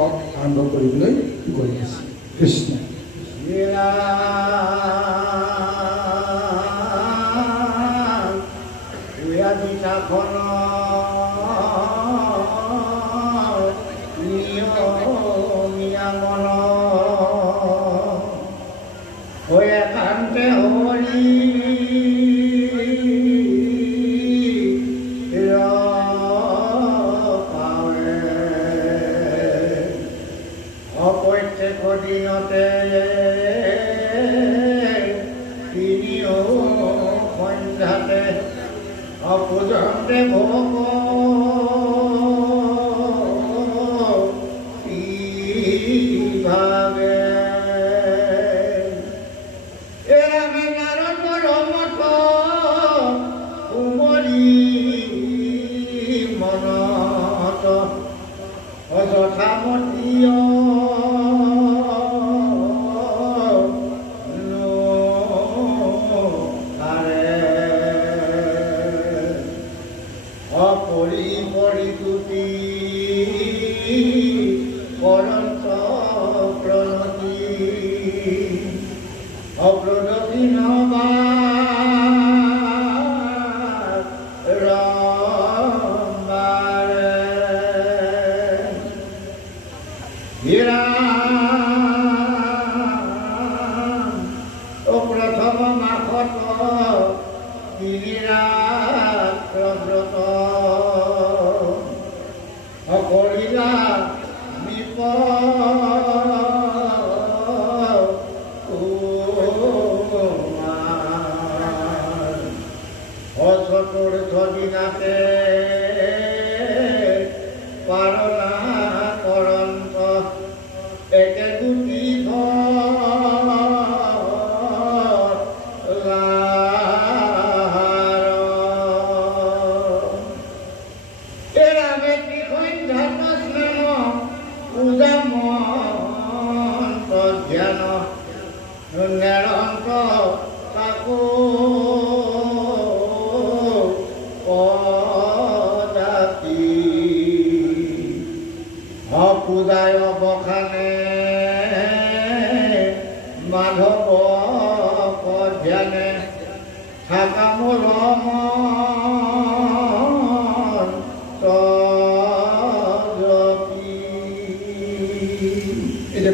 তপ আৰম্ভ কৰিবলৈ গৈ আছে। কৃষ্ণ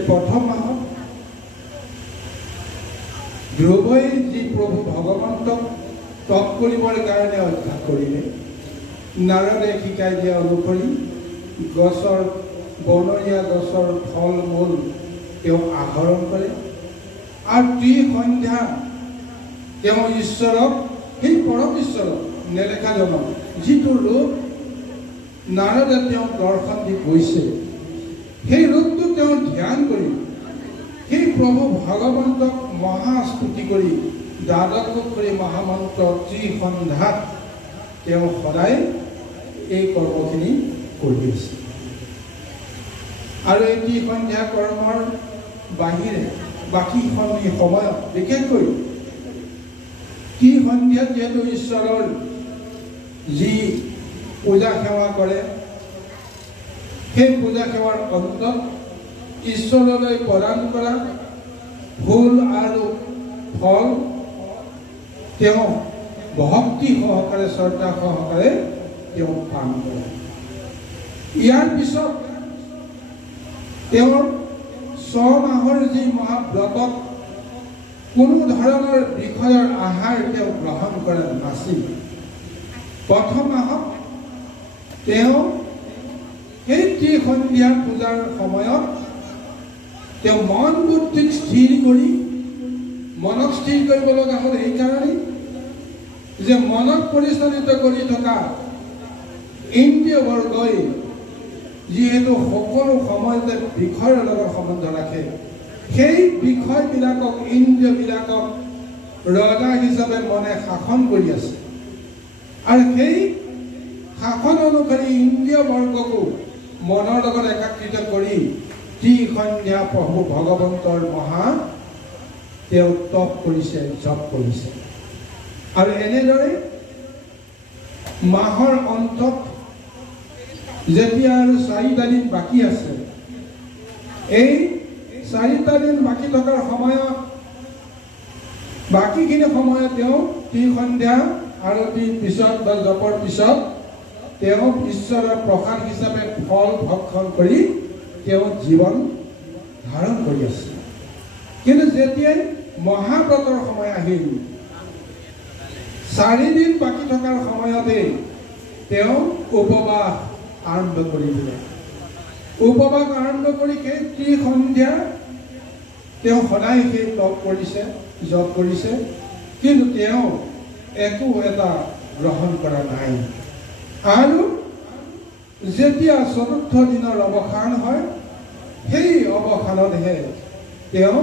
প্ৰথম মাহত ধ্ৰুৱই যি প্ৰভু ভগৱন্তক তপ কৰিবৰ কাৰণে অভ্যাস কৰিলে, নাৰদে শিকাই দিয়া অনুসৰি গছৰ বনৰীয়া গছৰ ফল মূল তেওঁ আহৰণ কৰে আৰু ত্ৰিসন্ধ্যা তেওঁ ঈশ্বৰক, সেই পৰম ঈশ্বৰক নেলেখাজনক যিটো ৰূপ নাৰদে তেওঁ দৰ্শন দি গৈছে, সেই ৰূপটো তেওঁ ধ্যান কৰি সেই প্ৰভু ভগৱন্তক মহাস্তুতি কৰি দ্বাদশ কৰি মহামন্ত্ৰ ত্ৰিসন্ধ্যাত তেওঁ সদায় এই কৰ্মখিনি কৰি আছে। আৰু এই ত্ৰিসন্ধ্যা কৰ্মৰ বাহিৰে বাকী সময়ত বিশেষকৈ ত্ৰিসন্ধ্যাত যিহেতু ঈশ্বৰৰ যি পূজা সেৱা কৰে, সেই পূজা সেৱাৰ অন্তত ঈশ্বৰলৈ প্ৰদান কৰা ফুল আৰু ফল তেওঁ ভক্তি সহকাৰে শ্ৰদ্ধা সহকাৰে তেওঁ পান কৰে। ইয়াৰ পিছত তেওঁৰ 6 মাহৰ যি মহাব্ৰতত কোনো ধৰণৰ বিষয়ৰ আহাৰ তেওঁ গ্ৰহণ কৰা নাছিল। প্ৰথম মাহত তেওঁ সেই ত্ৰিসন্ধ্যা পূজাৰ সময়ত তেওঁ মন বুদ্ধিক স্থিৰ কৰি, মনক স্থিৰ কৰিব লগা হ'ল এইকাৰণে যে মনক পৰিচালিত কৰি থকা ইন্দ্ৰিয় বৰ্গই যিহেতু সকলো সময়তে বিষয়ৰ লগত সম্বন্ধ ৰাখে, সেই বিষয়বিলাকক ইন্দ্ৰিয়বিলাকক ৰজা হিচাপে মনে শাসন কৰি আছে আৰু সেই শাসন অনুসৰি ইন্দ্ৰিয় বৰ্গকো মনৰ লগত একাকৃত কৰি ত্ৰিসন্ধ্যা প্ৰভু ভগৱন্তৰ মহা তেওঁ তপ কৰিছে, জপ কৰিছে। আৰু এনেদৰে মাহৰ অন্তত যেতিয়া আৰু 4 দিন বাকী আছে, এই 4টা দিন বাকী থকাৰ সময়ত বাকীখিনি সময়ত তেওঁ সন্ধ্যা আৰতিৰ পিছত বা জপৰ পিছত তেওঁ ঈশ্বৰৰ প্ৰসাদ হিচাপে ফল ভক্ষণ কৰি তেওঁ জীৱন ধাৰণ কৰি আছে। কিন্তু যেতিয়াই মহাব্ৰতৰ সময় আহিল, 4 দিন বাকী থকাৰ সময়তে তেওঁ উপবাস আৰম্ভ কৰি দিলে। উপবাস আৰম্ভ কৰি সেই সন্ধ্যা তেওঁ সদায় সেই তপ কৰিছে, জপ কৰিছে, কিন্তু তেওঁ একো এটা গ্ৰহণ কৰা নাই। আৰু যেতিয়া 4ৰ্থ দিনৰ অৱসান হয়, সেই অৱসানতহে তেওঁ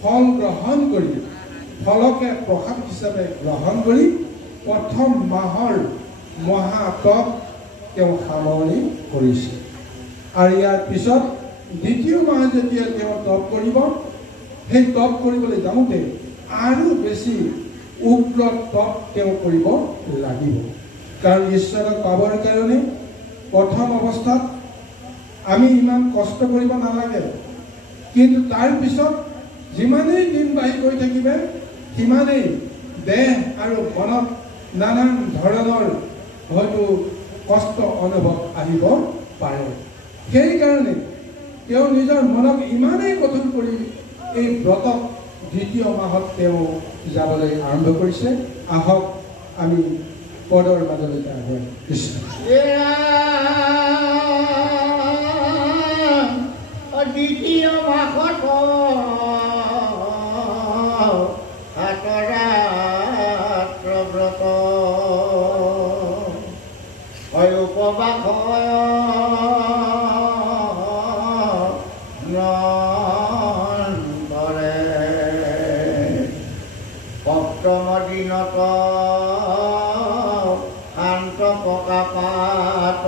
ফল গ্ৰহণ কৰি, ফলকে প্ৰসাদ হিচাপে গ্ৰহণ কৰি প্ৰথম মাহৰ মহাতপ তেওঁ সামৰণি কৰিছে। আৰু ইয়াৰ পিছত দ্বিতীয় মাহ যেতিয়া তেওঁ তপ কৰিব, সেই তপ কৰিবলৈ যাওঁতে আৰু বেছি উগ্ৰ তপ তেওঁ কৰিব লাগিব। কাৰণ ঈশ্বৰক পাবৰ কাৰণে প্ৰথম অৱস্থাত আমি ইমান কষ্ট কৰিব নালাগে, কিন্তু তাৰ পিছত যিমানেই দিন বাঢ়ি গৈ থাকিবে সিমানেই দেহ আৰু মনত নানান ধৰণৰ হয়তো কষ্ট অনুভৱ আহিব পাৰে। সেইকাৰণে তেওঁ নিজৰ মনক ইমানেই কঠোৰ কৰি এই ব্ৰতক দ্বিতীয় মাহত তেওঁ যাবলৈ আৰম্ভ কৰিছে। আহক আমি পদৰ মাজলৈকে আগুৱাই কৃষ্ণ। দ্বিতীয় মাহত ব্ৰত উপবাস ধৰে। সপ্তম দিনত শান্ত প্ৰকাপাত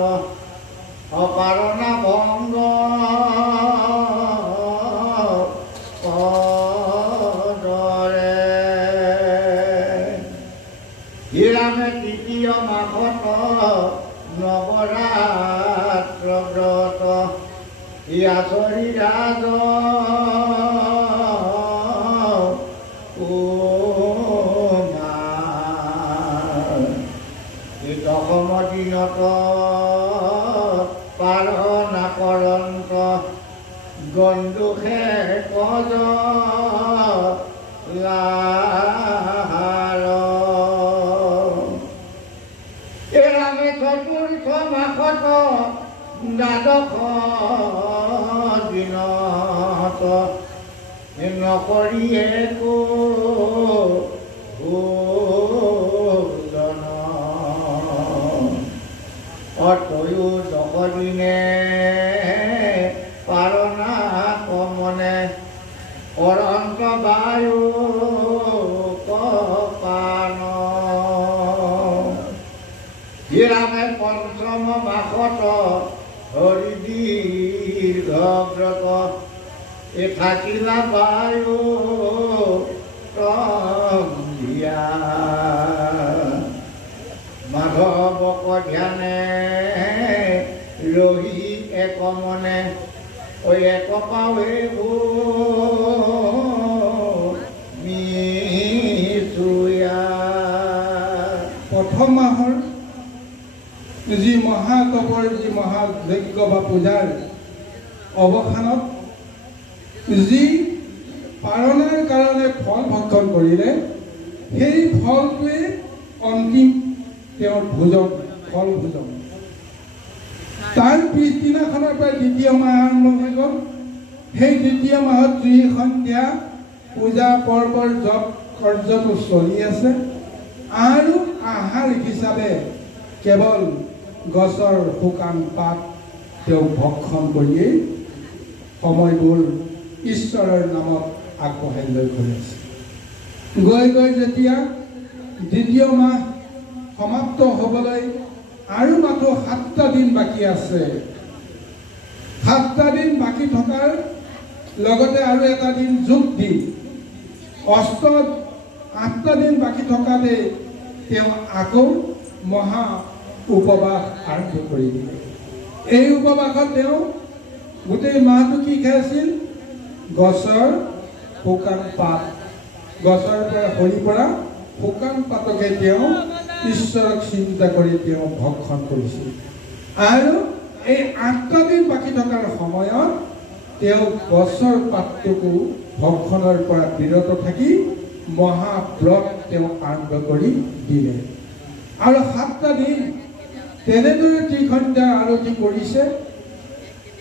অপাৰণা ভংগ দৰে। হিৰামে তৃতীয় মাহত নৱৰাত্ৰ ব্ৰত ইয়াচৰি ৰাজ দশম দিনত পালনা কৰন্ত গণ্ডুষে পদ লাহাৰ। এৰামে চতুৰ্থ মাসত দ্বাদশ দিনত নকৰি একো অতয়ো 10 দিনে পালনা কমনে অৰন্ত বায়ু কপান। হিৰামে পঞ্চম মাসত হৰি দীৰ্ঘব্ৰত থাকিলা বায়ু তন্ধিয়া। মাধৱক ধ্যানে ৰহি একমনে এক পাৱে প্ৰথম মাহৰ যি মহাতপৰ যি মহাযজ্ঞ বা পূজাৰ অৱসানত যি পালনাৰ কাৰণে ফল ভক্ষণ কৰিলে, সেই ফলটোৱে অন্তিম তেওঁৰ ভোজন, ফল ভোজন। তাৰ পিছদিনাখনৰ পৰা দ্বিতীয় মাহ আৰম্ভ হৈ গ'ল। সেই দ্বিতীয় মাহত সন্ধ্যা পূজা পৰ্বৰ জপ কাৰ্যটো চলি আছে। আৰু আহাৰ হিচাপে কেৱল গছৰ শুকান পাত তেওঁ ভক্ষণ কৰিয়েই সময়বোৰ ঈশ্বৰৰ নামত আগবঢ়াই লৈ গৈ আছে। গৈ গৈ যেতিয়া দ্বিতীয় মাহ সমাপ্ত হ'বলৈ আৰু মাত্ৰ 7টা দিন বাকী আছে, 7টা দিন বাকী থকাৰ লগতে আৰু এটা দিন যোগ দি 8টা দিন বাকী থকাতে তেওঁ আকৌ মহা উপবাস আৰম্ভ কৰি দিলে। এই উপবাসত তেওঁ গোটেই মাহটো কি খাইছিল গছৰ শুকান পাত গছৰ পৰা সৰি পৰা শুকান পাতকে তেওঁ ঈশ্বৰক চিন্তা কৰি তেওঁ ভক্ষণ কৰিছিল আৰু এই 8টা দিন বাকী থকাৰ সময়ত তেওঁ গছৰ পাতটোকো ভক্ষণৰ পৰা বিৰত থাকি মহাব্ৰত তেওঁ আৰম্ভ কৰি দিলে আৰু 7টা দিন তেনেদৰে ত্ৰিসন্ধ্যা আৰতি কৰিছে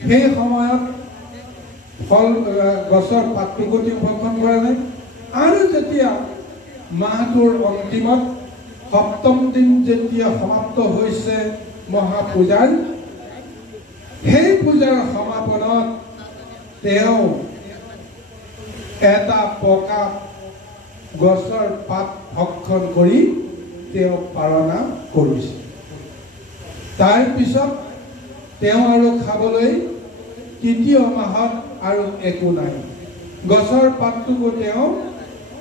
সেই সময়ত ফল গছৰ পাতটোকো তেওঁ ভক্ষণ কৰা নাই আৰু যেতিয়া মাহটোৰ অন্তিমত 7ম দিন যেতিয়া সমাপ্ত হৈছে মহাপূজাৰ সেই পূজাৰ সমাপনত তেওঁ এটা পকা গছৰ পাত ভক্ষণ কৰি তেওঁ পালনা কৰিছে তাৰ পিছত তেওঁ আৰু খাবলৈ 3য় মাহত আৰু একো নাই গছৰ পাতটোকো তেওঁ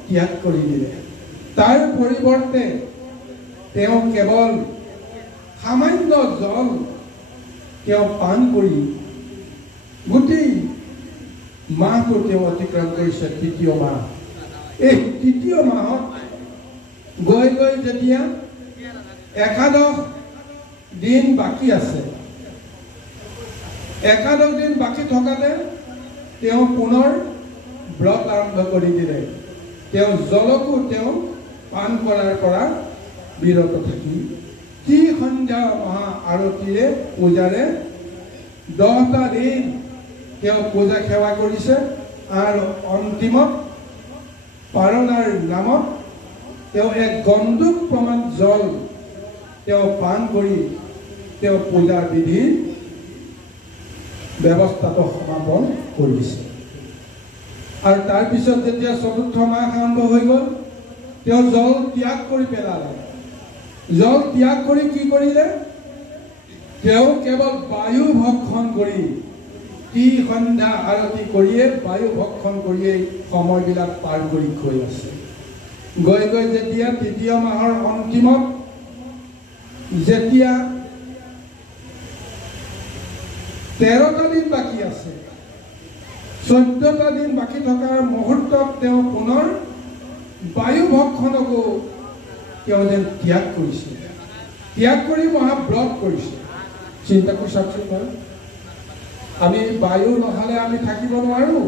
ত্যাগ কৰি দিলে তাৰ পৰিৱৰ্তে তেওঁ কেৱল সামান্য জল তেওঁ পান কৰি গোটেই মাহটো তেওঁ অতিক্ৰম কৰিছে 3য় মাহ এই 3য় মাহত গৈ গৈ যেতিয়া 11 দিন বাকী আছে 11 দিন বাকী থকাতে তেওঁ পুনৰ ব্ৰত আৰম্ভ কৰি দিলে তেওঁ জলকো তেওঁ পান কৰাৰ পৰা বিৰত থাকি ত্ৰিসন্ধ্যা মহা আৰতিৰে পূজাৰে 10টা দিন তেওঁ পূজা সেৱা কৰিছে আৰু অন্তিমত পালনাৰ নামত তেওঁ এক গণ্ডুক প্ৰমাণ জল তেওঁ পান কৰি তেওঁ পূজাৰ বিধিৰ ব্যৱস্থাটো সমাপন কৰিছে আৰু তাৰ পিছত যেতিয়া 4ৰ্থ মাহ আৰম্ভ হৈ গ'ল তেওঁ জল ত্যাগ কৰি পেলালে জল ত্যাগ কৰি কি কৰিলে তেওঁ কেৱল বায়ু ভক্ষণ কৰি ত্ৰিসন্ধ্যা আৰতি কৰিয়ে বায়ু ভক্ষণ কৰিয়ে সময়বিলাক পাৰ কৰি গৈ আছে গৈ গৈ যেতিয়া 3য় মাহৰ অন্তিমত যেতিয়া 13টা দিন বাকী আছে 14টা দিন বাকী থকাৰ মুহূৰ্তত তেওঁ পুনৰ বায়ু ভক্ষণকো তেওঁ যেন ত্যাগ কৰিছে ত্যাগ কৰি মহাব্ৰত কৰিছে চিন্তা কৰি চাওকচোন বাৰু আমি বায়ু নহ'লে আমি থাকিব নোৱাৰো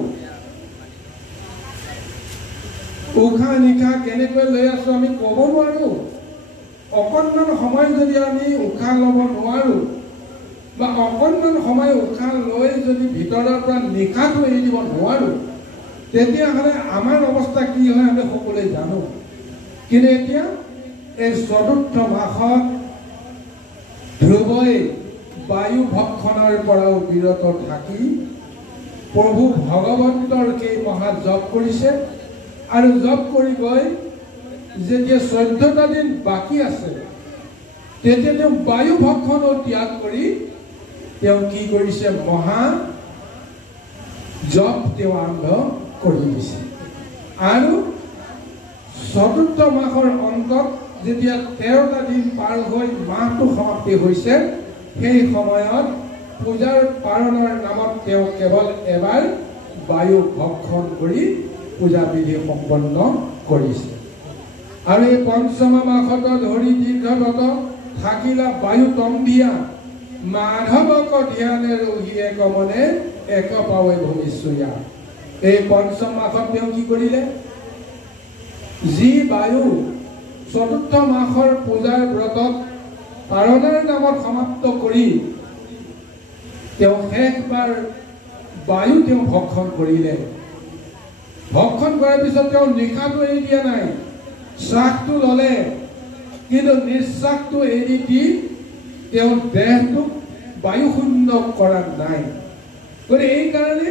উশাহ নিশাহ কেনেকৈ লৈ আছো আমি ক'ব নোৱাৰো অকণমান সময় যদি আমি উশাহ ল'ব নোৱাৰো বা অকণমান সময় উশাহ লৈ যদি ভিতৰৰ পৰা নিশাহটো এৰি দিব নোৱাৰো তেতিয়াহ'লে আমাৰ অৱস্থা কি হয় আমি সকলোৱে জানো কিন্তু এতিয়া এই 4ৰ্থ মাহত ধ্ৰুৱই বায়ু ভক্ষণৰ পৰাও বিৰত থাকি প্ৰভু ভগৱন্তৰ কেই মহা জপ কৰিছে আৰু জপ কৰি গৈ যেতিয়া 14টা দিন বাকী আছে তেতিয়া তেওঁ বায়ু ভক্ষণো ত্যাগ কৰি তেওঁ কি কৰিছে মহা জপ তেওঁ আৰম্ভ কৰি দিছে আৰু 4ৰ্থ মাহৰ অন্তত যেতিয়া 13টা দিন পাৰ হৈ মাহটো সমাপ্তি হৈছে সেই সময়ত পূজাৰ পালনৰ নামত তেওঁ কেৱল এবাৰ বায়ু ভক্ষণ কৰি পূজা বিধি সম্পন্ন কৰিছে আৰু এই 5ম মাহত ধৰি দীৰ্ঘব্ৰত থাকিলা বায়ু তম্বিয়া মাধৱক ধ্যানে ৰহি এক মনে এক পাৱে ভৱিষ্যয়া এই 5ম মাহত তেওঁ কি কৰিলে যি বায়ু 4ৰ্থ মাহৰ পূজাৰ ব্ৰতত পালনৰ নামত সমাপ্ত কৰি তেওঁ শেষবাৰ বায়ু তেওঁ ভক্ষণ কৰিলে ভক্ষণ কৰাৰ পিছত তেওঁ নিশাটো এৰি দিয়া নাই শ্বাসটো ল'লে কিন্তু নিশ্বাসটো এৰি দি তেওঁ দেহটোক বায়ু শূন্য কৰা নাই গতিকে এই কাৰণে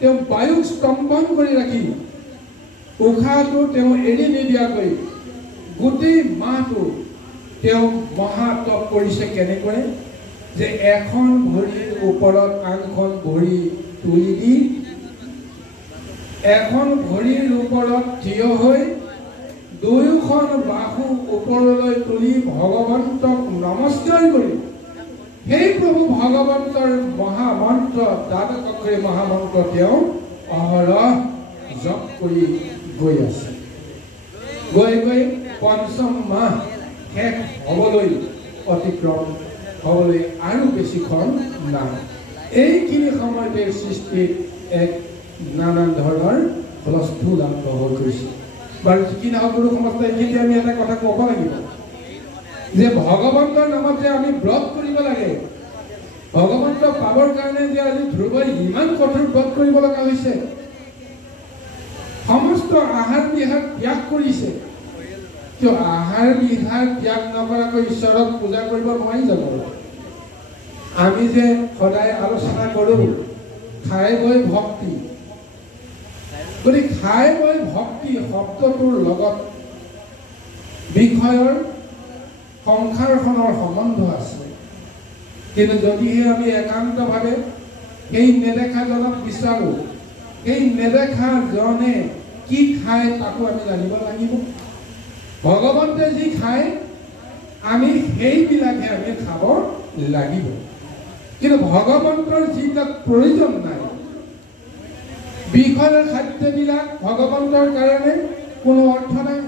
তেওঁ বায়ুক স্তম্ভন কৰি ৰাখি উশাহটো তেওঁ এৰি নিদিয়াকৈ গোটেই মাহটো তেওঁ মহাতপ কৰিছে কেনেকৈ যে এখন ভৰিৰ ওপৰত আনখন ভৰি তুলি দি এখন ভৰিৰ ওপৰত থিয় হৈ দুয়োখন বাহু ওপৰলৈ তুলি ভগৱন্তক নমস্কাৰ কৰি সেই প্ৰভু ভগৱন্তৰ মহামন্ত্ৰ দ্বাদশ অক্ষৰী মহামন্ত্ৰ তেওঁ অহৰহ জপ কৰি গৈ আছে। গৈ গৈ পঞ্চম মাহ শেষ হ'বলৈ অতিক্ৰম হ'বলৈ আৰু বেছিখন নাই। এইখিনি সময়তে সৃষ্টিত এক নানান ধৰণৰ হুলস্থুল আৰম্ভ হৈ গৈছে। বাৰু কি নহওক গুৰু সমস্ত এইখিনি আমি এটা কথা ক'ব লাগিব যে ভগৱন্তৰ নামত যে আমি ব্ৰত কৰিব লাগে, ভগৱন্তক পাবৰ কাৰণে যে আজি ধ্ৰুৱই ইমান কঠোৰ ব্ৰত কৰিব লগা হৈছে, সমস্ত আহাৰ বিহাৰ ত্যাগ কৰিছে। কিয় আহাৰ বিহাৰ ত্যাগ নকৰাকৈ ঈশ্বৰক পূজা কৰিব নোৱাৰি যাব? আমি যে সদায় আলোচনা কৰোঁ খাই বৈ ভক্তি, গতিকে খাই বৈ ভক্তি শব্দটোৰ লগত বিষয়ৰ সংসাৰখনৰ সম্বন্ধ আছে। কিন্তু যদিহে আমি একান্তভাৱে সেই নেদেখাজনক বিচাৰোঁ, সেই নেদেখাজনে কি খায় তাকো আমি জানিব লাগিব। ভগৱন্তে যি খায় আমি সেইবিলাকে আমি খাব লাগিব। কিন্তু ভগৱন্তৰ যিবিলাক প্ৰয়োজন নাই, বিষয়ৰ খাদ্যবিলাক ভগৱন্তৰ কাৰণে কোনো অৰ্থ নাই।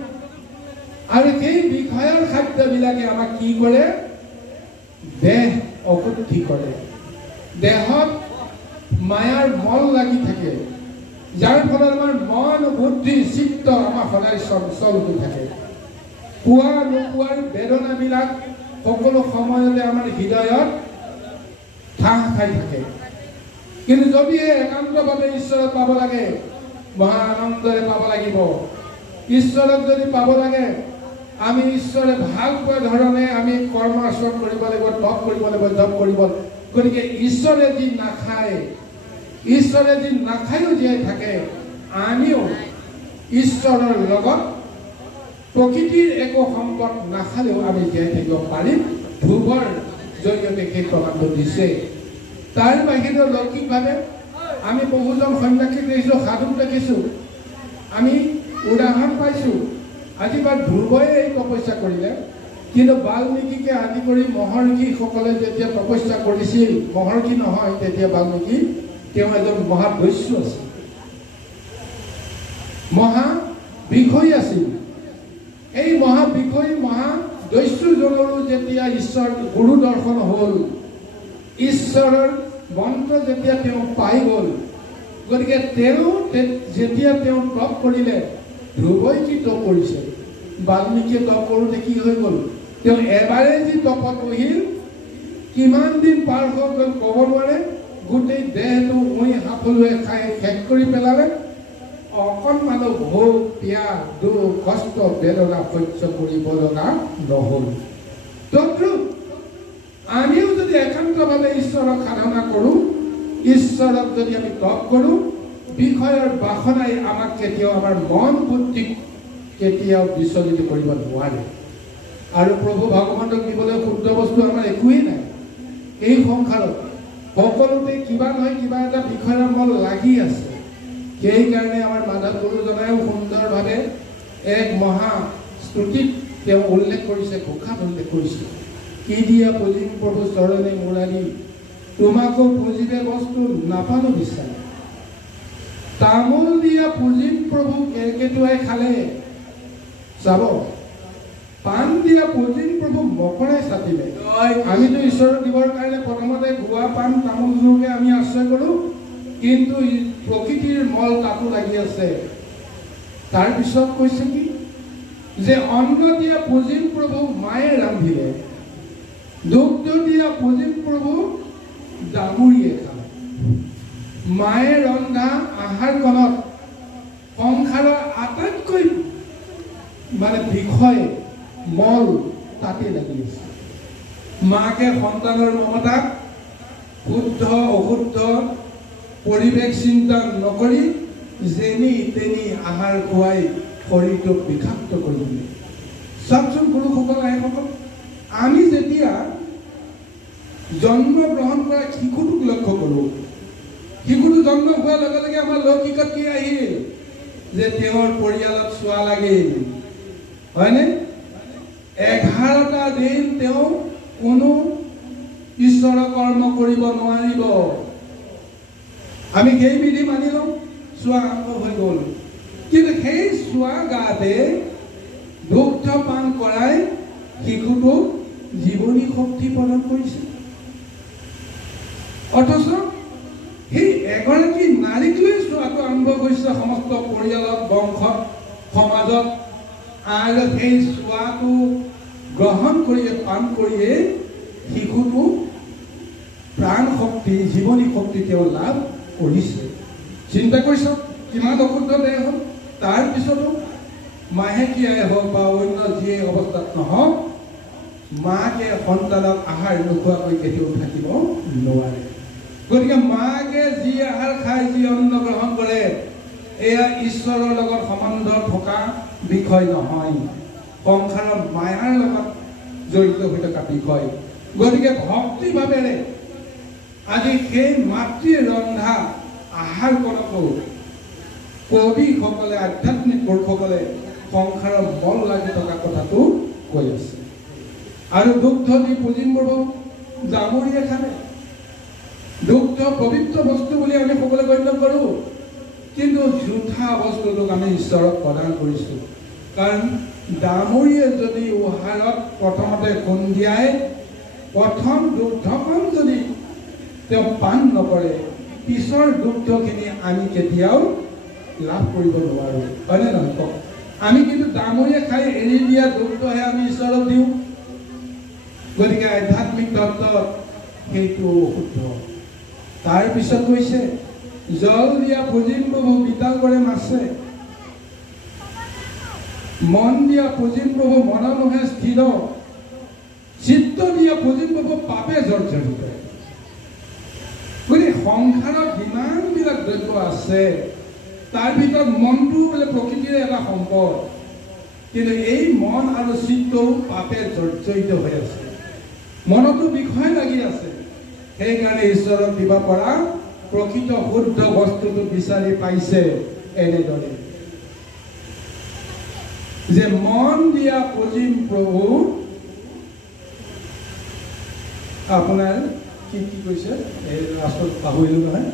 আৰু সেই বিষয়ৰ খাদ্যবিলাকে আমাক কি কৰে? দেহ অশুদ্ধি কৰে, দেহত মায়াৰ মল লাগি থাকে, যাৰ ফলত আমাৰ মন বুদ্ধি চিত্ত আমাৰ সদায় চঞ্চল হৈ থাকে। পোৱা নোপোৱাৰ বেদনাবিলাক সকলো সময়তে আমাৰ হৃদয়ত ঠাহ খাই থাকে। কিন্তু যদিহে একান্তভাৱে ঈশ্বৰক পাব লাগে, মহা আনন্দৰে পাব লাগিব। ঈশ্বৰক যদি পাব লাগে আমি ঈশ্বৰে ভাল পোৱা ধৰণে আমি কৰ্ম আচৰণ কৰিব লাগিব, তপ কৰিব লাগিব, জপ কৰিব। গতিকে ঈশ্বৰে যি নাখায়, ঈশ্বৰে যি নাখায়ো জীয়াই থাকে, আমিও ঈশ্বৰৰ লগত প্ৰকৃতিৰ একো সম্পদ নাখালেও আমি জীয়াই থাকিব পাৰিম। ধ্ৰুৱৰ জৰিয়তে সেই প্ৰমাণটো দিছে। তাৰ বাহিৰেও লৌকিকভাৱে আমি বহুজন সন্যাসীক দেখিছোঁ, সাধুক দেখিছোঁ, আমি উদাহৰণ পাইছোঁ। আজিবাৰ ধ্ৰুৱই এই তপস্যা কৰিলে, কিন্তু বাল্মীকিকে আদি কৰি মহৰ্ষিসকলে যেতিয়া তপস্যা কৰিছিল, মহৰ্ষি নহয় তেতিয়া বাল্মীকি, তেওঁ এজন মহাদস্যু আছিল, মহাবিষয়ী আছিল। এই মহাবিষয়ী মহাদস্যুজনৰো যেতিয়া ঈশ্বৰ গুৰু দৰ্শন হ'ল, ঈশ্বৰৰ মন্ত্ৰ যেতিয়া তেওঁ পাই গ'ল, গতিকে তেওঁ যেতিয়া তেওঁ তপ কৰিলে, ধ্ৰুৱই কি তপ কৰিছে? বাল্মীকিয়ে তপ কৰোঁতে কি হৈ গ'ল? তেওঁ এবাৰে যি তপত বহিল, কিমান দিন পাৰ হৈ গ'ল ক'ব নোৱাৰে। গোটেই দেহটো সাফলুৱে খাই শেষ কৰি পেলালে। অকণমানো ভোগ পিয়াহ দুখ কষ্ট বেদনা সহ্য কৰিব লগা নহ'ল। তদ্ৰূপ আমিও যদি একান্তভাৱে ঈশ্বৰক সাধনা কৰোঁ, ঈশ্বৰক যদি আমি তপ কৰোঁ, বিষয়ৰ বাসনাই আমাক কেতিয়াও আমাৰ মন বুদ্ধিক কেতিয়াও বিচলিত কৰিব নোৱাৰে। আৰু প্ৰভু ভগৱন্তক দিবলৈ শুদ্ধ বস্তু আমাৰ একোৱেই নাই। এই সংসাৰত সকলোতে কিবা নহয় কিবা এটা বিষয়ৰ মল লাগি আছে। সেইকাৰণে আমাৰ মাধৱ গুৰুজনায়ো সুন্দৰভাৱে এক মহা স্তুতিত তেওঁ উল্লেখ কৰিছে, ঘোষাত উল্লেখ কৰিছে, কি দিয়া পুজিম প্ৰভু চৰণে মুৰাৰী, তোমাকো পুজিবে বস্তু নাপালো বিচাৰে। তামোল দিয়া পুজিম প্ৰভু কেৰকেটুৱাই খালে, চাব, পাণ দিয়া পুজিম প্ৰভু মকৰাই চাটিলে। আমিতো ঈশ্বৰক দিবৰ কাৰণে প্ৰথমতে গুৱা পাণ তামোলযোৰকে আমি আশ্ৰয় কৰোঁ, কিন্তু প্ৰকৃতিৰ মল তাতো লাগি আছে। তাৰপিছত কৈছে কি যে অন্ন দিয়া পুজিম প্ৰভু মায়ে ৰান্ধিলে, দুগ্ধ দিয়া পুজিম প্ৰভু দামুৰিয়ে খালে। মায়ে ৰন্ধা আহাৰখনত সংসাৰৰ আটাইতকৈ বিষয় মল তাতে লাগি আছে। মাকে সন্তানৰ মমতাক শুদ্ধ অশুদ্ধ পৰিৱেশ চিন্তা নকৰি যেনি তেনি আহাৰ খুৱাই শৰীৰটোক বিষাক্ত কৰি দিলে। চাওকচোন গুৰুসকল, আইসকল, আমি যেতিয়া জন্ম গ্ৰহণ কৰা শিশুটোক লক্ষ্য কৰোঁ, শিশুটো জন্ম হোৱাৰ লগে লগে আমাৰ লৌকিকত কি আহিল যে তেওঁৰ পৰিয়ালত চোৱা লাগিল, হয়নে? 11টা দিন তেওঁ কোনো ঈশ্বৰৰ কৰ্ম কৰিব নোৱাৰিব। আমি সেই বিধি মানি লওঁ, চোৱা আৰম্ভ হৈ গ'ল। কিন্তু সেই চোৱা গাতে দুগ্ধ পান কৰাই শিশুটোক জীৱনী শক্তি প্ৰদান কৰিছে। অথচ সেই এগৰাকী নাৰীক লৈ চোৱাটো আৰম্ভ কৰিছে সমস্ত পৰিয়ালত, বংশত, সমাজত। আৰু সেই চোৱাটো গ্ৰহণ কৰিয়ে পান কৰিয়ে শিশুটো প্ৰাণ শক্তি, জীৱনী শক্তি তেওঁ লাভ কৰিছে। চিন্তা কৰিছ কিমান অশুদ্ধ দেহ হ'ল। তাৰপিছতো মাহেকীয়াই হওক বা অন্য যিয়ে অৱস্থাত নহওক, মাকে সন্তানক আহাৰ নোখোৱাকৈ কেতিয়াও থাকিব নোৱাৰে। গতিকে মাকে যি আহাৰ খায়, যি অন্ন গ্ৰহণ কৰে, এয়া ঈশ্বৰৰ লগত সম্বন্ধ থকা বিষয় নহয়, সংসাৰৰ মায়াৰ লগত জড়িত হৈ থকা বিষয়। গতিকে ভক্তিভাৱেৰে আজি সেই মাতৃৰ ৰন্ধা আহাৰকণকো কবিসকলে, আধ্যাত্মিক পুৰুষসকলে সংসাৰৰ মল লাগি থকা কথাটো কৈ আছে। আৰু দুগ্ধ দি পুজিম প্ৰভু জামুৰিয়ে খালে। দুগ্ধ পবিত্ৰ বস্তু বুলি আমি সকলোৱে গণ্য কৰোঁ, কিন্তু জোঠা বস্তুটোক আমি ঈশ্বৰক প্ৰদান কৰিছোঁ। কাৰণ ডামুৰিয়ে যদি উহাৰত প্ৰথমতে খুন্দিয়াই প্ৰথম দুগ্ধকণ যদি তেওঁ পান নকৰে, পিছৰ দুগ্ধখিনি আমি কেতিয়াও লাভ কৰিব নোৱাৰোঁ, হয়নে নহয় কওক? আমি কিন্তু ডামুৰিয়ে খাই এৰি দিয়া দুগ্ধহে আমি ঈশ্বৰক দিওঁ। গতিকে আধ্যাত্মিক তত্ত্বত সেইটো অশুদ্ধ। তাৰপিছত কৈছে জল দিয়া পুজিম প্ৰভু বিতাল কৰে মাছে, মন দিয়া পুজিম প্ৰভু মনমোহে স্থিৰ, চিত্ত দিয়া পুজিম প্ৰভু পাপে জৰ্জৰিত। গতিকে সংসাৰত যিমানবিলাক দ্ৰব্য আছে তাৰ ভিতৰত মনটো বোলে প্ৰকৃতিৰে এটা সম্পদ, কিন্তু এই মন আৰু চিত্তও পাপে জৰ্জৰিত হৈ আছে, মনতো বিষয় লাগি আছে। সেইকাৰণে ঈশ্বৰক দিব পৰা প্ৰকৃত শুদ্ধ বস্তুটো বিচাৰি পাইছে এনেদৰে যে মন দিয়া পুজিম প্ৰভু। আপোনাৰ কি কি কৈছে এই লাষ্টত পাহৰিলোঁ নহয়,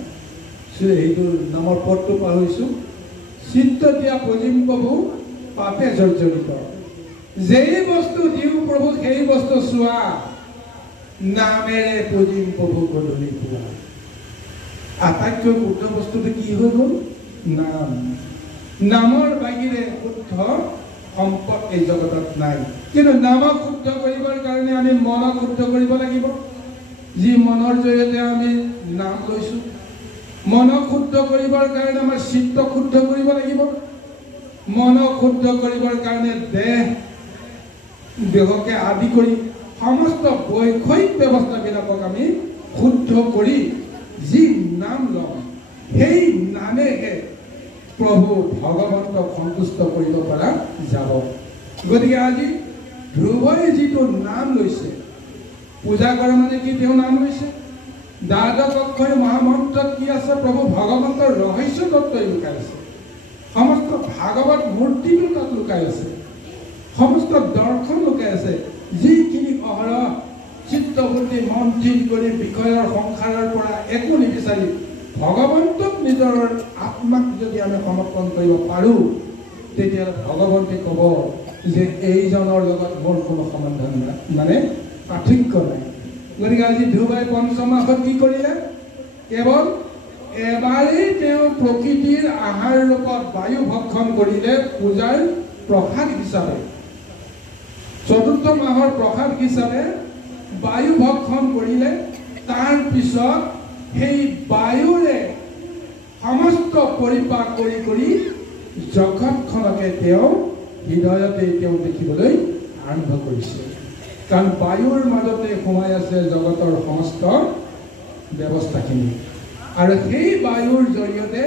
সেইটোৰ নামৰ পদটো পাহৰিছোঁ। চিত্ত দিয়া পুজিম প্ৰভু পাপে জৰ্জৰিত। যেই বস্তু দিওঁ প্ৰভু সেই বস্তু চোৱা, নামেৰে পুজিম প্ৰভু গধূলি পুৱা। আটাইতকৈ শুদ্ধ বস্তুটো কি হৈ গ'ল? নাম। নামৰ বাহিৰে শুদ্ধ সম্পদ এই জগতত নাই। কিন্তু নামক শুদ্ধ কৰিবৰ কাৰণে আমি মনক শুদ্ধ কৰিব লাগিব। যি মনৰ জৰিয়তে আমি নাম লৈছোঁ, মনক শুদ্ধ কৰিবৰ কাৰণে আমাৰ চিত্ত শুদ্ধ কৰিব লাগিব। মনক শুদ্ধ কৰিবৰ কাৰণে দেহকে আদি কৰি সমস্ত বৈষয়িক ব্যৱস্থাবিলাকক আমি শুদ্ধ কৰি যি নাম লওঁ, সেই নামেহে প্ৰভু ভগৱন্তক সন্তুষ্ট কৰিব পৰা যাব। গতিকে আজি ধ্ৰুৱই যিটো নাম লৈছে, পূজা কৰা মানে কি তেওঁ নাম লৈছে। দ্বাদশ অক্ষৰ মহামন্ত্ৰত কি আছে? প্ৰভু ভগৱন্তৰ ৰহস্য তত্ত্বই লুকাই আছে। সমস্ত ভাগৱত মূৰ্তিটো তাত লুকাই আছে, সমস্ত দৰ্শন লুকাই আছে। যিখিনি অহৰহ চিত্তবুদ্ধি মন্থিত কৰি বিষয়ৰ সংসাৰৰ পৰা একো নিবিচাৰি ভগৱন্তক নিজৰ আত্মাক যদি আমি সমৰ্পণ কৰিব পাৰোঁ, তেতিয়াহ'লে ভগৱন্তই ক'ব যে এইজনৰ লগত মোৰ কোনো সমাধান নাই, মানে পাৰ্থক্য নাই। গতিকে আজি ধ্ৰুৱাই পঞ্চম মাসত কি কৰিলে? কেৱল এবাৰেই তেওঁ প্ৰকৃতিৰ আহাৰ ৰূপত বায়ু ভক্ষণ কৰিলে পূজাৰ প্ৰসাদ হিচাপে। চতুৰ্থ মাহৰ প্ৰসাদ হিচাপে বায়ু ভক্ষণ কৰিলে। তাৰ পিছত সেই বায়ুৰে সমস্ত পৰিপাক কৰি কৰি জগতখনকে তেওঁ হৃদয়তে তেওঁ দেখিবলৈ আৰম্ভ কৰিছে। কাৰণ বায়ুৰ মাজতে সোমাই আছে জগতৰ সমস্ত ব্যৱস্থাখিনি। আৰু সেই বায়ুৰ জৰিয়তে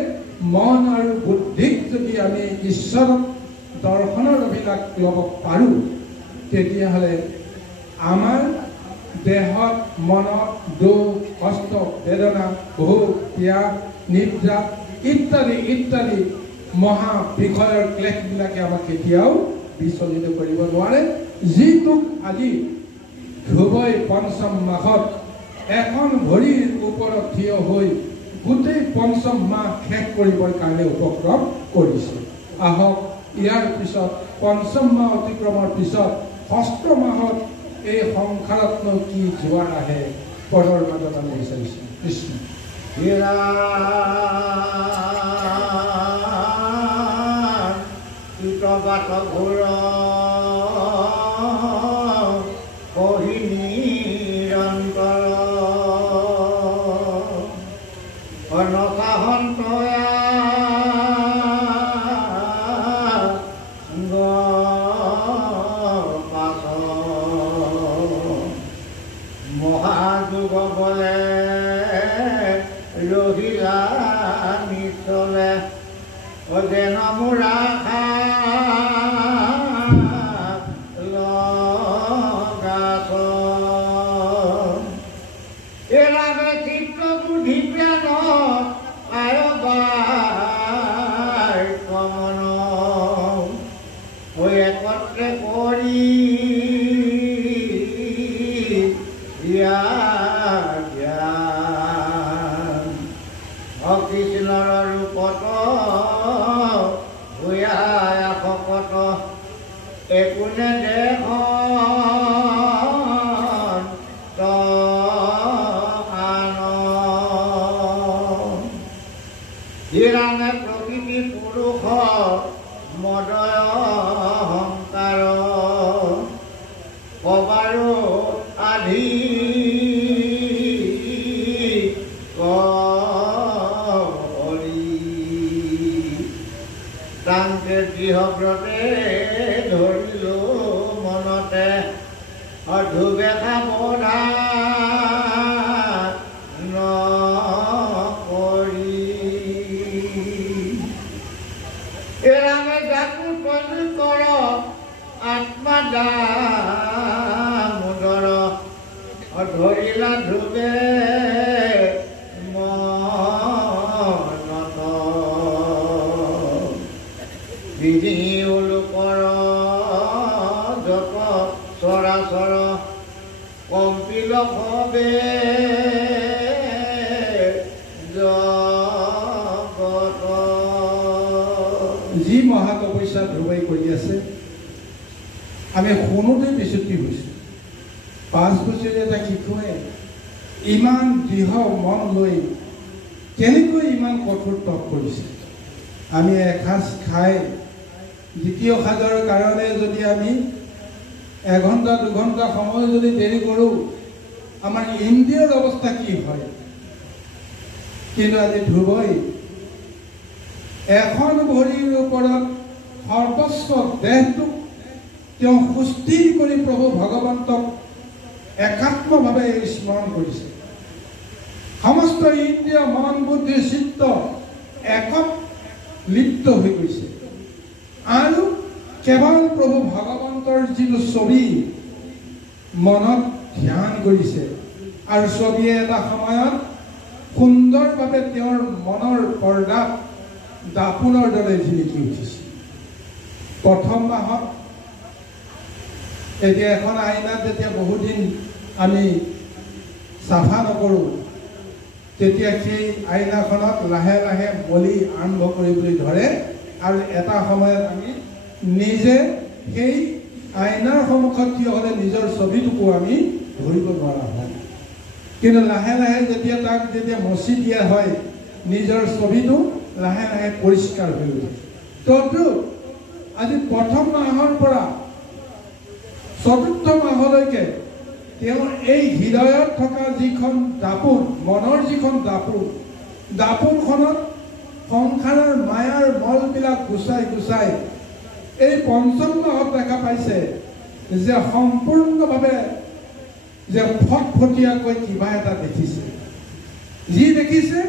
মন আৰু বুদ্ধিক যদি আমি ঈশ্বৰক দৰ্শনৰ অভিলাষ ল'ব পাৰোঁ, তেতিয়াহ'লে আমাৰ দেহত মনত দুখ, কষ্ট, বেদনা, ভোক, পিয়াহ, নিদ্ৰা ইত্যাদি ইত্যাদি মহা বিষয়ৰ ক্লেশবিলাকে আমাক কেতিয়াও বিচলিত কৰিব নোৱাৰে। যিটোক আজি ধ্ৰুৱই পঞ্চম মাহত এখন ভৰিৰ ওপৰত থিয় হৈ গোটেই পঞ্চম মাহ শেষ কৰিবৰ কাৰণে উপক্ৰম কৰিছে। আহক ইয়াৰ পিছত পঞ্চম মাহ অতিক্ৰমৰ পিছত ষষ্ঠ মাহত এই সংসাৰতনো কি জোৱাৰ আহে পৰৰ মাজত আমি বিচাৰিছোঁ। কৃষ্ণ কীটবাত ঘোৰ কহি নিৰন্তৰ অনকাহন্তয়া পাছ মহাযুগ বলে ৰহিলা নিচলে অজেন মুৰা কৃষ্ণৰ ৰূপত ভূয়া শকত একোনে দেহ হিৰাণে প্ৰকৃতি পুৰুষ মদয় অহংকাৰ কবাৰো আধি তাংকে গৃহব্ৰতে ধৰিলো মনতে অধুবেশা বধা নকৰি এৰামে জাকু তলি কৰ আত্মা দামোদৰ ধৰিলা ধ্ৰুৱে বিধি উলোকৰ যত চৰাচৰ কম্পিল ভৱে জগত। যি মহাতপস্যা ধ্ৰুৱাই কৰি আছে আমি শুনোতে বিচুতি হৈছোঁ। 5 বছৰীয়া এটা শিশুৱে ইমান দৃঢ় মন লৈ কেনেকৈ ইমান কঠোৰ তপ কৰিছে। আমি এসাঁজ খাই দ্বিতীয় সাজৰ কাৰণে যদি আমি 1 ঘণ্টা 2 ঘণ্টা সময় যদি দেৰি কৰোঁ আমাৰ ইন্দ্ৰিয়ৰ অৱস্থা কি হয়। কিন্তু আজি ধ্ৰুৱই এখন ভৰিৰ ওপৰত সৰ্বস্ব দেহটোক তেওঁ সুস্থিৰ কৰি প্ৰভু ভগৱন্তক একাত্মভাৱে স্মৰণ কৰিছে। সমস্ত ইন্দ্ৰিয় মন বুদ্ধি চিত্ত একক লিপ্ত হৈ গৈছে আৰু কেৱল প্ৰভু ভগৱন্তৰ যিটো ছবি মনত ধ্যান কৰিছে আৰু ছবিয়ে এটা সময়ত সুন্দৰভাৱে তেওঁৰ মনৰ পৰ্দাত দাপোনৰ দৰে জিলিকি উঠিছে। প্ৰথম মাহত এতিয়া এখন আইনাত যেতিয়া বহুদিন আমি চাফা নকৰোঁ তেতিয়া সেই আইনাখনত লাহে লাহে মলি আৰম্ভ কৰিবলৈ ধৰে আৰু এটা সময়ত আমি নিজে সেই আইনাৰ সন্মুখত থিয় হ'লে নিজৰ ছবিটোকো আমি ধৰিব নোৱাৰা হওঁ। কিন্তু লাহে লাহে যেতিয়া মচি দিয়া হয় নিজৰ ছবিটো লাহে লাহে পৰিষ্কাৰ হৈ উঠে। তদু আজি প্ৰথম মাহৰ পৰা 4ৰ্থ মাহলৈকে তেওঁ এই হৃদয়ত থকা যিখন দাপোন মনৰ যিখন দাপোনখনত সংসাৰৰ মায়াৰ মলবিলাক গুচাই গুচাই এই 5ম মাহত দেখা পাইছে যে সম্পূৰ্ণভাৱে যে ফটফটীয়াকৈ কিবা এটা দেখিছে। যি দেখিছে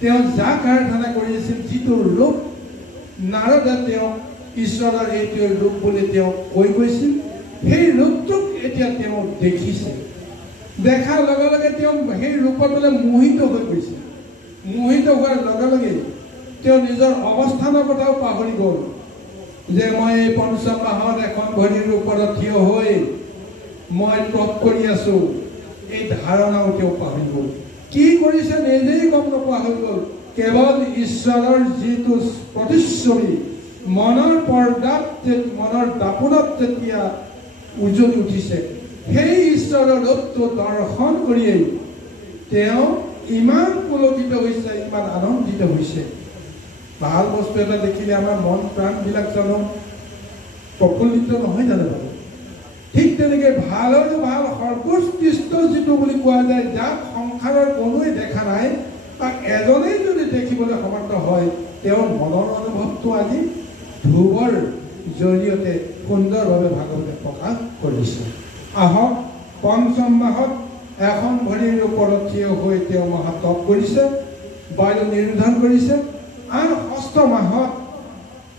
তেওঁ যাক আৰাধনা কৰিছিল যিটো ৰূপ নাৰদে তেওঁ ঈশ্বৰৰ এইটোৱে ৰূপ বুলি তেওঁ কৈ গৈছিল সেই ৰূপটোক এতিয়া তেওঁ দেখিছে। দেখাৰ লগে লগে তেওঁ সেই ৰূপলৈ মোহিত হৈ গৈছে। মোহিত হোৱাৰ লগে লগে তেওঁ নিজৰ অৱস্থানৰ কথাও পাহৰি গ'ল যে মই এই 5ম মাহত এখন ভৰিৰ ওপৰত থিয় হৈ মই তপ কৰি আছোঁ। এই ধাৰণাও তেওঁ পাহৰি গ'ল। কি কৰিছে নিজেই গম নোপোৱা হৈ গ'ল। কেৱল ঈশ্বৰৰ যিটো প্ৰতিচ্ছবি মনৰ পৰ্দাত মনৰ দাপোনত যেতিয়া উজলি উঠিছে, সেই ঈশ্বৰৰ ৰূপটো দৰ্শন কৰিয়েই তেওঁ ইমান পুলকিত হৈছে, ইমান আনন্দিত হৈছে। ভাল বস্তু এটা দেখিলে আমাৰ মন প্ৰাণবিলাক জানো প্ৰফুল্লিত নহয় জানো বাৰু? ঠিক তেনেকৈ ভাল আৰু ভাল সৰ্বোৎকৃষ্ট যিটো বুলি কোৱা যায়, যাক সংসাৰৰ কোনোৱে দেখা নাই বা এজনেই যদি দেখিবলৈ সমৰ্থ হয়, তেওঁৰ মনৰ অনুভৱটো আজি ধ্ৰুৱৰ জৰিয়তে সুন্দৰভাৱে ভাগৱতে প্ৰকাশ কৰিছে। আহক, পঞ্চম মাহত এখন ভৰিৰ ওপৰত থিয় হৈ তেওঁ মহাতপ কৰিছে, বায়ু নিৰোধন কৰিছে। আৰু ষষ্ঠ মাহত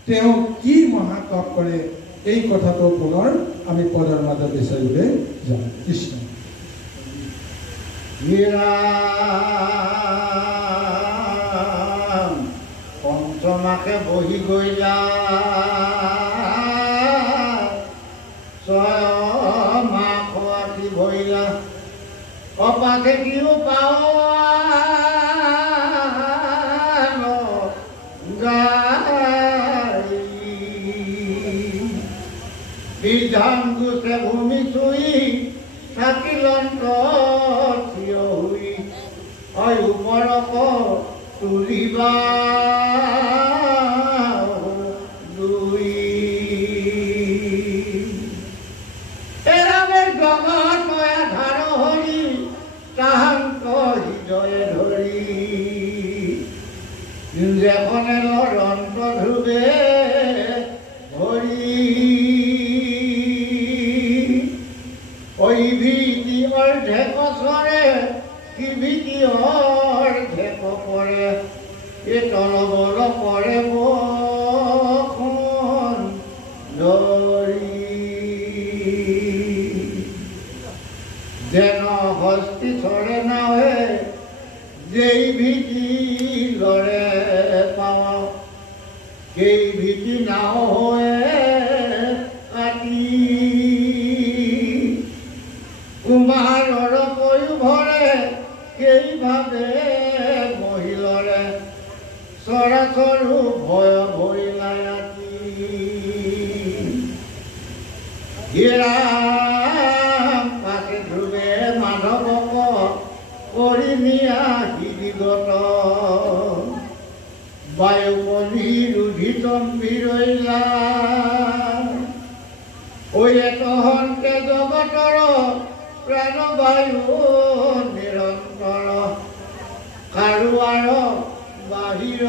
তেওঁ কি মহাতপ কৰে, এই কথাটো পুনৰ আমি পদৰ মাজত বিচাৰিবলৈ যাম। কৃষ্ণ পঞ্চমাকে বহি গইলা, ছয় মাহ খোৱাতি ভৰিলা, অপাকে দিও পাও বিধান গুছে ভূমি চুই থাকিলন্ত থিয় হুই, হয় ওপৰক তুলিবা দুই। এৰামেৰ জগত আধাৰ হৰি, তাহাঙ্ক হৃদয়ে ধৰি, যেখনে লৰন্ত ধ্ৰুৱে ধৰি, ওই ভীতি অর্ধেক সরে, কি ভীতি অর্ধেক পরে, এ তলবল পরে বখন ধরি। যেন হস্তি ছড়ে না হয়ে, যেই ভীতি লড়ে পাওয়া, সেই ভীতি নাও হয়ে কাটি। কুমাৰৰ কয়ো ভৰে, সেইভাৱে মহিলৰে, চৰাচৰো ভয় ভৰিলা ৰাতি। হীৰাম পাছে ধ্ৰুৱে মাধৱক কৰি নিয়া হিৰিগত, বায়ুকলি ৰুধি তম্বি ৰৈলা। ঐ এতহন্তে জগতৰ প্ৰাণবায়ু নিৰন্তৰ, কাৰো আৰু বাহিৰ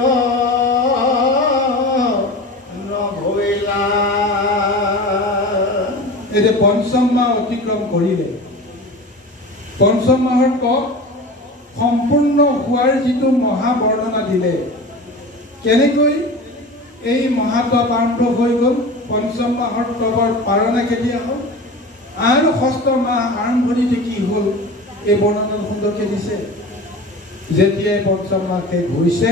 নভৈলা। এতিয়া পঞ্চম মাহ অতিক্ৰম কৰিলে। পঞ্চম মাহৰ কক সম্পূৰ্ণ হোৱাৰ যিটো মহাবৰ্ণনা দিলে, কেনেকৈ এই মহাতপ আৰম্ভ হৈ গ'ল, পঞ্চম মাহৰ তপৰ পাৰণা কেতিয়া হ'ল, আৰু ষষ্ঠ মাহ আৰম্ভণিতে কি হ'ল, এই বৰ্ণনা সুন্দৰকৈ দিছে। যেতিয়াই পঞ্চম মাহ শেষ হৈছে,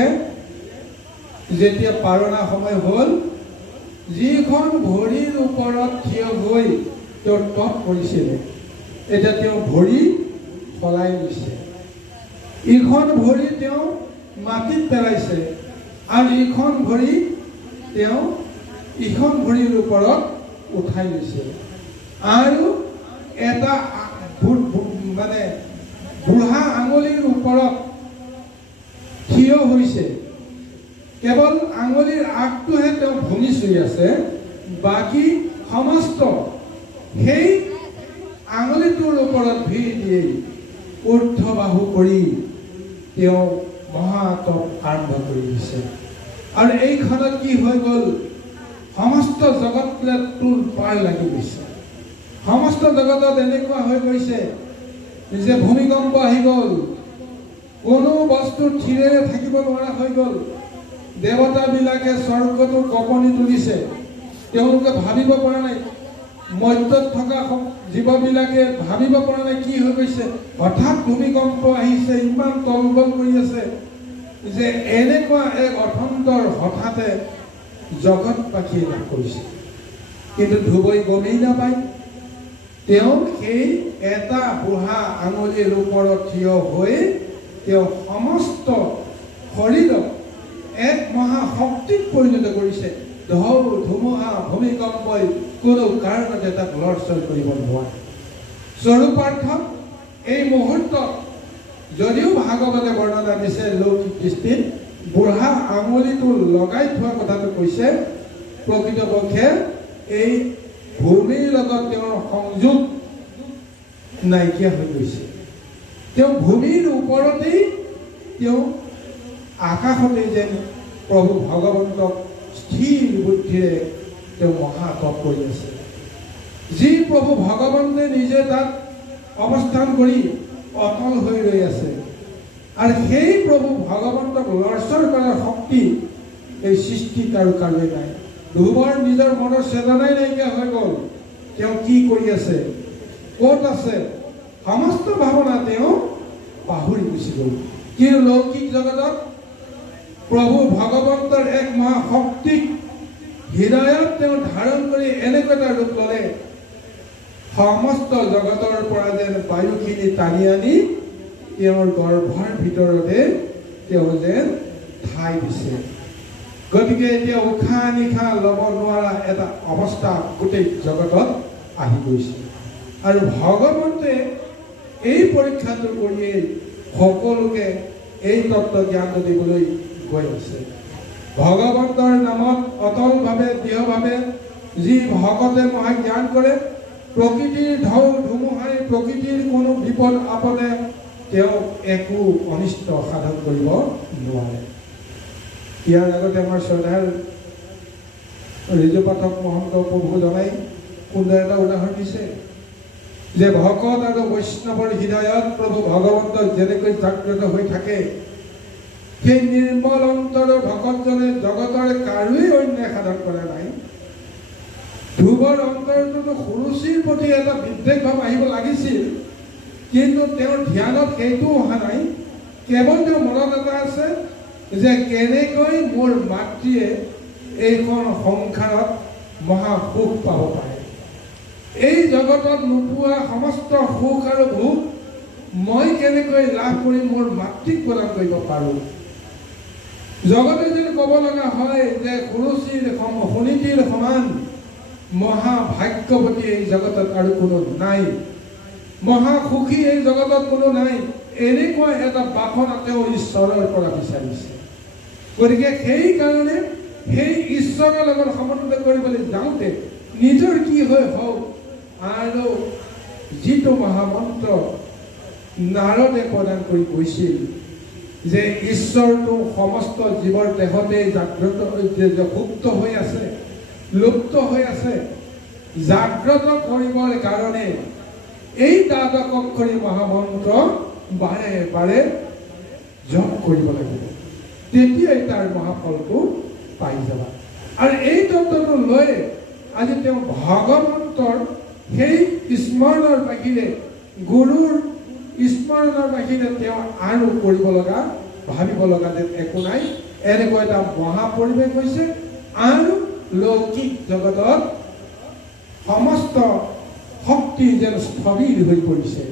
যেতিয়া পাৰণা সময় হ'ল, যিখন ভৰিৰ ওপৰত থিয় হৈ তেওঁ তপ কৰিছিলে, এতিয়া তেওঁ ভৰি সলাই লৈছে। ইখন ভৰি তেওঁ মাটিত পেলাইছে, আৰু ইখন ভৰি তেওঁ ইখন ভৰিৰ ওপৰত উঠাই লৈছে, আৰু এটা মানে বুঢ়া আঙুলিৰ ওপৰত থিয় হৈছে। কেৱল আঙুলিৰ আগটোহে তেওঁ ভূমি চুই আছে, বাকী সমস্ত সেই আঙুলিটোৰ ওপৰত ভিৰ দি ঊৰ্ধ্ববাহু কৰি তেওঁ মহাতপ আৰম্ভ কৰি দিছে। আৰু এইখনত কি হৈ গ'ল, সমস্ত জগতলৈ তোৰ পাৰ লাগি গৈছে। সমস্ত জগতত এনেকুৱা হৈ গৈছে যে ভূমিকম্প আহি গ'ল, কোনো বস্তু থিৰেৰে থাকিব নোৱাৰা হৈ গ'ল। দেৱতাবিলাকে স্বৰ্গটো কঁপনি তুলিছে, তেওঁলোকে ভাবিব পৰা নাই। মধ্যত থকা জীৱবিলাকে ভাবিব পৰা নাই কি হৈ গৈছে। হঠাৎ ভূমিকম্প আহিছে, ইমান তলবল কৰি আছে যে এনেকুৱা এক অথন্তৰ হঠাতে জগত পাখি লাভ কৰিছে। কিন্তু ধ্ৰুৱই গমেই নাপায়, তেওঁ সেই এটা বুঢ়া আঙুলিৰ ওপৰত থিয় হৈ তেওঁ সমস্ত শৰীৰক এক মহাশক্তিত পৰিণত কৰিছে। ঢৌ ধুমুহা ভূমিকম্পই কোনো কাৰণতে তাক লৰচৰ কৰিব নোৱাৰে। স্বৰূপাৰ্থ এই মুহূৰ্তত যদিও ভাগৱতে বৰ্ণনা দিছে লৌকিক দৃষ্টিত বুঢ়া আঙুলিটো লগাই থোৱা কথাটো কৈছে, প্ৰকৃতপক্ষে এই ভূমিৰ লগত তেওঁৰ সংযোগ নাইকিয়া হৈ গৈছে। তেওঁ ভূমিৰ ওপৰতেই তেওঁ আকাশতে যেন প্ৰভু ভগৱন্তক স্থিৰ বুদ্ধিৰে তেওঁ মহাতপ কৰি আছে। যি প্ৰভু ভগৱন্তে নিজে তাত অৱস্থান কৰি অটল হৈ ৰৈ আছে, আৰু সেই প্ৰভু ভগৱন্তক লৰচৰ কৰাৰ শক্তি এই সৃষ্টিত আৰু কাৰোৱে নাই। ধ্ৰুৱৰ নিজৰ মনৰ চেতনাই নাইকিয়া হৈ গ'ল। তেওঁ কি কৰি আছে, ক'ত আছে, সমস্ত ভাৱনা তেওঁ পাহৰি গুচি গ'ল। কিন্তু লৌকিক জগতত প্ৰভু ভগৱন্তৰ এক মহাশক্তিক হৃদয়ত তেওঁ ধাৰণ কৰি এনেকুৱা এটা ৰূপ ল'লে, সমস্ত জগতৰ পৰা যেন বায়ুখিনি টানি আনি তেওঁৰ গৰ্ভৰ ভিতৰতে তেওঁ যেন ঠাই দিছে। গতিকে এতিয়া উশাহ নিশাহ ল'ব নোৱাৰা এটা অৱস্থা গোটেই জগতত আহি গৈছে। আৰু ভগৱন্তে এই পৰীক্ষাটো কৰিয়েই সকলোকে এই তত্ত্ব জ্ঞান দিবলৈ গৈ আছে। ভগৱন্তৰ নামত অটলভাৱে দৃঢ়ভাৱে যি ভকতে মহাজ্ঞান কৰে, প্ৰকৃতিৰ ঢৌ ধুমুহাই প্ৰকৃতিৰ কোনো বিপদ আপদে তেওঁক একো অনিষ্ট সাধন কৰিব নোৱাৰে। ইয়াৰ আগতে আমাৰ শ্ৰদ্ধাৰ ঋজু পাঠক মহন্ত প্ৰভু জনাই সুন্দৰ এটা উদাহৰণ দিছে যে ভকত আৰু বৈষ্ণৱৰ হৃদয়ত প্ৰভু ভগৱন্ত যেনেকৈ জাগ্ৰত হৈ থাকে, সেই নিৰ্মল অন্তৰৰ ভকতজনে জগতৰ কাৰোৱেই অন্যায় সাধন কৰা নাই। ধ্ৰুৱৰ অন্তৰটোতো সুৰুচিৰ প্ৰতি এটা বিদ্বেষ ভাৱ আহিব লাগিছিল, কিন্তু তেওঁৰ ধ্যানত সেইটো অহা নাই। কেৱল তেওঁৰ মনত এটা আছে যে কেনেকৈ মোৰ মাতৃয়ে এইখন সংসাৰত মহা সুখ পাব পাৰে, এই জগতত নোপোৱা সমস্ত সুখ আৰু ভোগ মই কেনেকৈ লাভ কৰি মোৰ মাতৃক প্ৰদান কৰিব পাৰোঁ। জগতে যদি ক'ব লগা হয় যে সুৰুচিৰ সুনীতিৰ সমান মহাভাগ্যৱতী এই জগতত আৰু কোনো নাই, মহাসুখী এই জগতত কোনো নাই, এনেকুৱা এটা বাসনা তেওঁ ঈশ্বৰৰ পৰা বিচাৰিছে। গতিকে সেইকাৰণে সেই ঈশ্বৰৰ লগত সমন্বিত কৰিবলৈ যাওঁতে নিজৰ কি হৈ হওক, আৰু যিটো মহামন্ত্ৰ নাৰদে প্ৰদান কৰি কৈছিল যে ঈশ্বৰটো সমস্ত জীৱৰ দেহতে জাগ্ৰত সুপ্ত হৈ আছে, লুপ্ত হৈ আছে, জাগ্ৰত কৰিবৰ কাৰণে এই দ্বাদশ অক্ষৰী মহামন্ত্ৰ বাৰে বাৰে জপ কৰিব লাগিব, তেতিয়াই তাৰ মহাফলটো পাই যাবা। আৰু এই তত্ত্বটো লৈ আজি তেওঁ ভগৱন্তৰ সেই স্মৰণৰ বাহিৰে, গুৰুৰ স্মৰণৰ বাহিৰে তেওঁ আৰু কৰিব লগা ভাবিব লগা যেন একো নাই। এনেকুৱা এটা মহাপৰিৱেশ হৈছে, আৰু লৌকিক জগতত সমস্ত শক্তি যেন স্থবিৰ হৈ পৰিছে,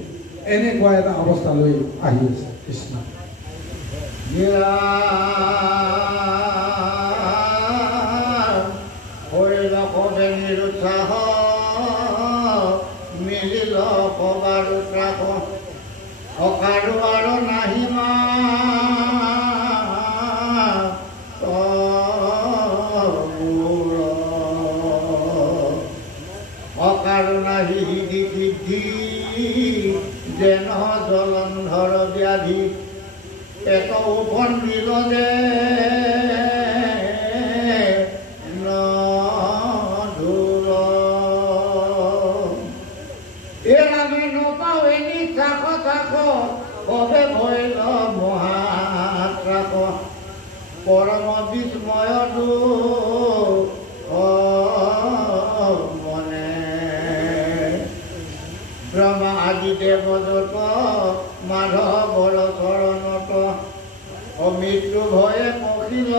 এনেকুৱা এটা অৱস্থালৈ আহি আছে। কৃষ্ণ নিৰুৎসাহ মিলিল কবাৰ ত্ৰাস, অকাৰো আৰু নাহিমা অকাৰো নাহি সিদ্ধি যেন জলন্ধৰ ব্যাধি, পেট উপন্দিল যে কবে ভৈল মহাত্ৰাস, পৰম বিস্ময়টো মনে ব্ৰহ্মা আদি দেৱদূত মাধৱৰ চৰণত, অমৃত্যু ভয়ে পখিল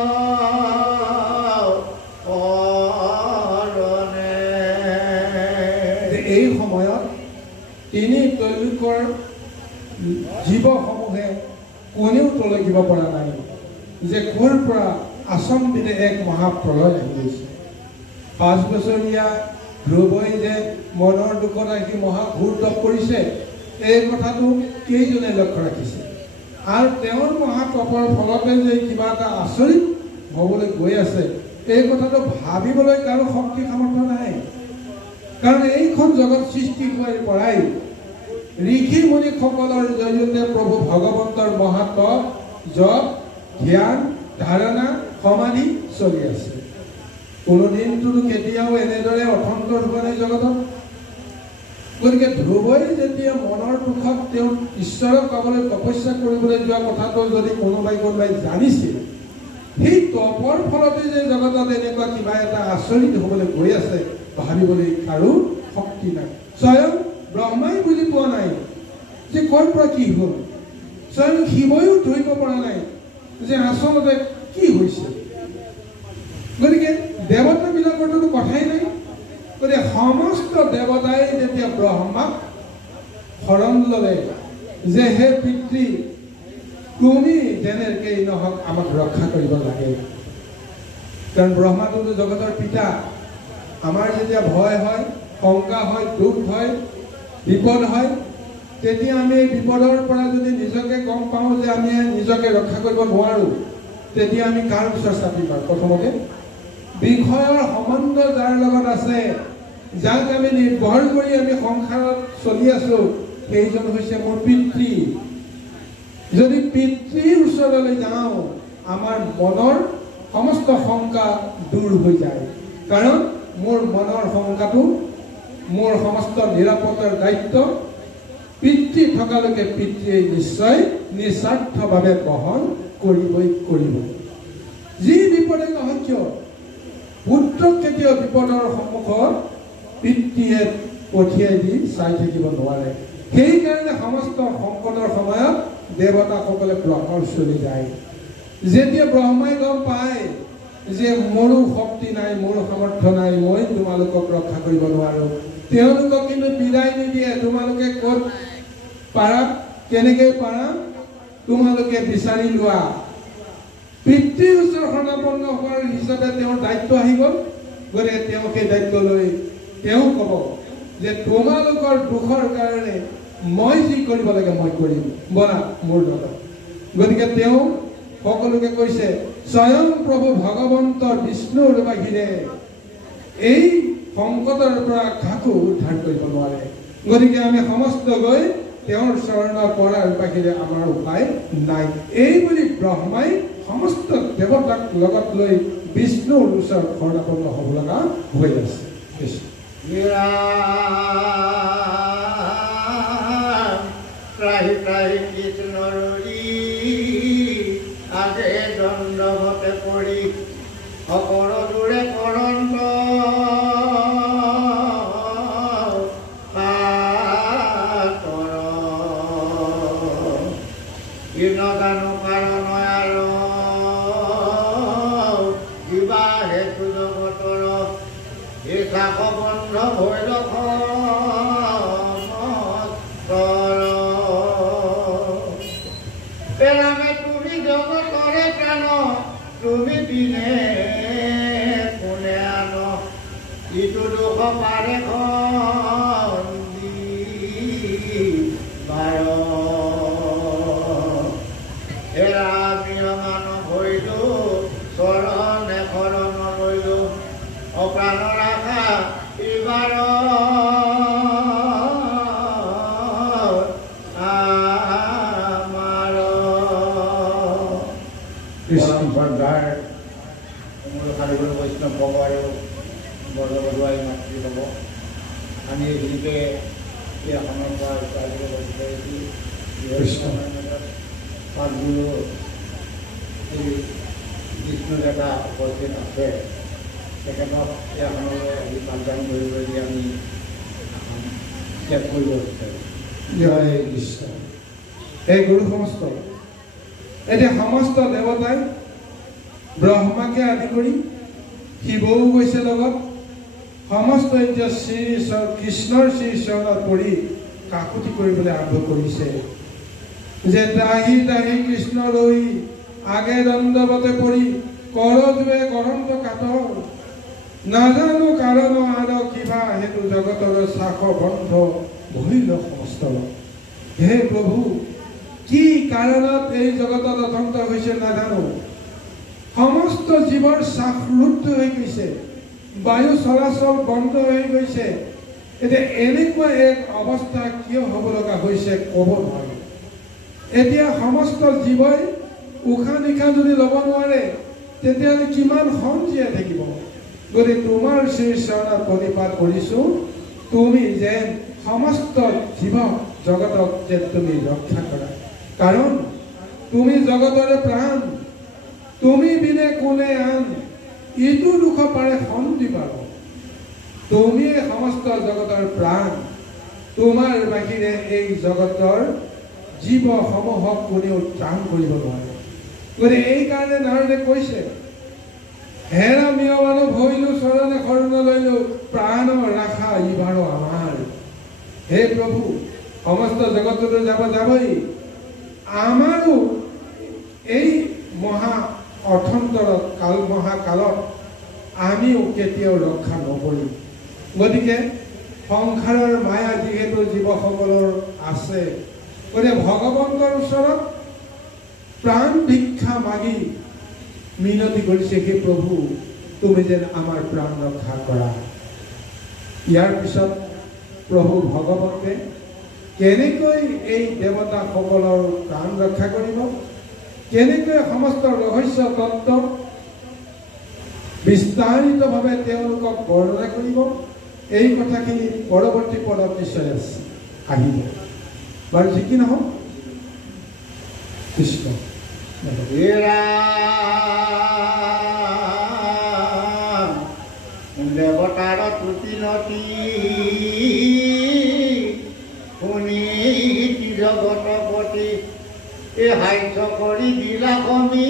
এই সময়ত জীৱসমূহে কোনেও তলকিব পৰা নাই যে ক'ৰ পৰা আচম্বিতে এক মহাপ্ৰলয় আহি গৈছে। 5 বছৰীয়া ধ্ৰুৱই যে মনৰ দুখত আহি মহাঘোৰ তপ কৰিছে, এই কথাটো কেইজনে লক্ষ্য ৰাখিছে? আৰু তেওঁৰ মহাতপৰ ফলতে যে কিবা এটা আচৰিত হ'বলৈ গৈ আছে, এই কথাটো ভাবিবলৈ কাৰো শক্তি সামৰ্থ্য নাই। কাৰণ এইখন জগত সৃষ্টি হোৱাৰ পৰাই ঋষি মুনিসকলৰ জৰিয়তে প্ৰভু ভগৱন্তৰ মহাত্ম জপ ধ্যান ধাৰণা সমাধি চলি আছে। কোনোদিনটোতো কেতিয়াও এনেদৰে অথন্ত হোৱা নাই জগতত। গতিকে ধ্ৰুৱই যেতিয়া মনৰ দুখত তেওঁ ঈশ্বৰক পাবলৈ তপস্যা কৰিবলৈ যোৱা কথাটো যদি কোনোবাই জানিছিল, সেই তপৰ ফলতে যে জগতত এনেকুৱা কিবা এটা আচৰিত হ'বলৈ গৈ আছে, ভাবিবলৈ কাৰো শক্তি নাই। স্বয়ং ব্ৰহ্মাই বুজি পোৱা নাই যে ক'ৰ পৰা কি হ'ল। স্বয়ং শিৱইও ধৰিব পৰা নাই যে আচলতে কি হৈছে। গতিকে দেৱতাবিলাকৰতো কথাই নাই। গতিকে সমস্ত দেৱতাই যেতিয়া ব্ৰহ্মাক শৰণ ল'লে যে হে পিতৃ, তুমি যেনেকেই নহওক আমাক ৰক্ষা কৰিব লাগে। কাৰণ ব্ৰহ্মাটোতো জগতৰ পিতা। আমাৰ যেতিয়া ভয় হয়, শংকা হয়, দুখ হয়, বিপদ হয়, তেতিয়া আমি এই বিপদৰ পৰা যদি নিজকে গম পাওঁ যে আমি নিজকে ৰক্ষা কৰিব নোৱাৰোঁ, তেতিয়া আমি কাৰ ওচৰত চাপিম? প্ৰথমতে বিষয়ৰ সম্বন্ধ যাৰ লগত আছে, যাক আমি নিৰ্ভৰ কৰি আমি সংসাৰত চলি আছোঁ, সেইজন হৈছে মোৰ পিতৃ। যদি পিতৃৰ ওচৰলৈ যাওঁ, আমাৰ মনৰ সমস্ত শংকা দূৰ হৈ যায়। কাৰণ মোৰ মনৰ শংকাটো, মোৰ সমস্ত নিৰাপত্তাৰ দায়িত্ব পিতৃ থকালৈকে পিতৃয়ে নিশ্চয় নিস্বাৰ্থভাৱে বহন কৰিবই কৰিব। যি বিপদে নহওক কিয়, পুত্ৰক কেতিয়াও বিপদৰ সন্মুখত পিতৃয়ে পঠিয়াই দি চাই থাকিব নোৱাৰে। সেইকাৰণে সমস্ত সংকটৰ সময়ত দেৱতাসকলে ব্ৰহ্মৰ চলি যায়। যেতিয়া ব্ৰহ্মাই গম পায় যে মোৰো শক্তি নাই, মোৰ সামৰ্থ্য নাই, মই তোমালোকক ৰক্ষা কৰিব নোৱাৰোঁ, তেওঁলোকক কিন্তু বিদায় নিদিয়ে। তোমালোকে ক'ত পাৰা, কেনেকৈ পাৰা, তোমালোকে বিচাৰি লোৱা। পিতৃৰ ওচৰত শৰণাপন্ন হোৱাৰ হিচাপে তেওঁৰ দায়িত্ব আহি গ'ল। গতিকে তেওঁ সেই দায়িত্ব লৈ তেওঁ ক'ব যে তোমালোকৰ দুখৰ কাৰণে মই যি কৰিব লাগে মই কৰিম, বলা মোৰ লগত। গতিকে তেওঁ সকলোকে কৈছে, স্বয়ং প্ৰভু ভগৱন্ত বিষ্ণুৰ বাহিৰে এই সংকটৰ পৰা কাকো উদ্ধাৰ কৰিব নোৱাৰে। গতিকে আমি সমস্ত গৈ তেওঁৰ চৰণ পৰাৰ বাহিৰে আমাৰ উপায় নাই। এই বুলি ব্ৰহ্মাই সমস্ত দেৱতাক লগত লৈ বিষ্ণুৰ ওচৰত শৰণাপন্ন হ'ব লগা হৈ আছে। ত্ৰাহি ত্ৰাহি কৃষ্ণৰী আগে দণ্ডৱতে পৰি অপৰদূৰে কৰন্ত জানো কাৰণ আৰু কিবা হেতু জগতৰ এই কাষ বন্ধ ভৈল পেলামে তুমি জগতৰে প্ৰাণ, তুমি দিনে কোনে আন ইটো দুখ পাৰে অপ্ৰাণৰ আশা এইবাৰ আমাৰ শ্ৰদ্ধাৰ মোৰ সাধুগুৰু বৈষ্ণৱ ভৱ আৰু বৰদবৰুৱাই মাতৃ হ'ব। আমি এইখিনিকে এখনৰ পৰা পাঠগুৰু বিষ্ণুদেৱতা উপস্থিত আছে, তেখেতক এখনলৈ আহি পাঠদান কৰিবলৈ আমি ত্যাগ কৰিব বিচাৰোঁ। জয় কৃষ্ণ। এই গুৰু সমস্ত এতিয়া সমস্ত দেৱতাই ব্ৰহ্মাকে আদি কৰি শিৱও গৈছে লগত, সমস্ত এতিয়া শ্ৰী কৃষ্ণৰ শ্ৰী চৰণত পৰি কাকুতি কৰিবলৈ আৰম্ভ কৰিছে। যে ত্ৰাহি ত্ৰাহি কৃষ্ণ ৰৈ আগে দণ্ডৱতে পৰি কৰজুৱে গৰন্ত কাতৰ নাজানো কাৰণ আৰু কিবা হেতু জগতৰ শাখ বন্ধ ভৰিল সমস্ত। হে প্ৰভু, কি কাৰণত এই জগতত অথন্ত হৈছে নাজানো। সমস্ত জীৱৰ শ্বাস ৰুদ্ধ হৈ গৈছে, বায়ু চলাচল বন্ধ হৈ গৈছে। এতিয়া এনেকুৱা এক অৱস্থা কিয় হ'ব লগা হৈছে ক'ব নোৱাৰি। এতিয়া সমস্ত জীৱই উশাহ নিশাহ যদি ল'ব নোৱাৰে তেতিয়াহ'লে কিমান জীয়াই থাকিব। গতিকে তোমাৰ শ্ৰীচৰণত প্ৰণিপাত কৰিছোঁ, তুমি যেন সমস্ত জীৱক জগতক যেন তুমি ৰক্ষা কৰা। কাৰণ তুমি জগতৰে প্ৰাণ, তুমি বিনে কোনে আন ইটো দুখ পাৰে শান্তি পাব। তুমি সমস্ত জগতৰ প্ৰাণ, তোমাৰ বাহিৰে এই জগতৰ জীৱসমূহক কোনেও ত্ৰাণ কৰিব নোৱাৰে। গতিকে এইকাৰণে নাৰদে কৈছে, হেৰা মিয়মানো ভৈলো চৰণে শৰণ লৈলো প্ৰাণ ৰাখা ইবাৰ আমাৰ। হে প্ৰভু, সমস্ত জগতলৈ যাবই, আমাৰো এই মহা অৰ্থন্তৰত মহাকালত আমিও কেতিয়াও ৰক্ষা নকৰিম। গতিকে সংসাৰৰ মায়া যিহেতু জীৱসকলৰ আছে, গতিকে ভগৱন্তৰ ওচৰত প্ৰাণ ভিক্ষা মাগি মিনতি কৰিছে, হে প্ৰভু, তুমি যেন আমাৰ প্ৰাণ ৰক্ষা কৰা। ইয়াৰ পিছত প্ৰভু ভগৱন্তে কেনেকৈ এই দেৱতাসকলৰ প্ৰাণ ৰক্ষা কৰিব, কেনেকৈ সমস্ত ৰহস্য তত্ত্ব বিস্তাৰিতভাৱে তেওঁলোকক বৰ্ণনা কৰিব, এই কথাখিনি পৰৱৰ্তী পদত নিশ্চয় আহিব। বাৰু যি কি নহওক, কৃষ্ণ দেৱতাৰ তুতি নতি শুনি জগতপতি এই হাস্য কৰি দিলা কমি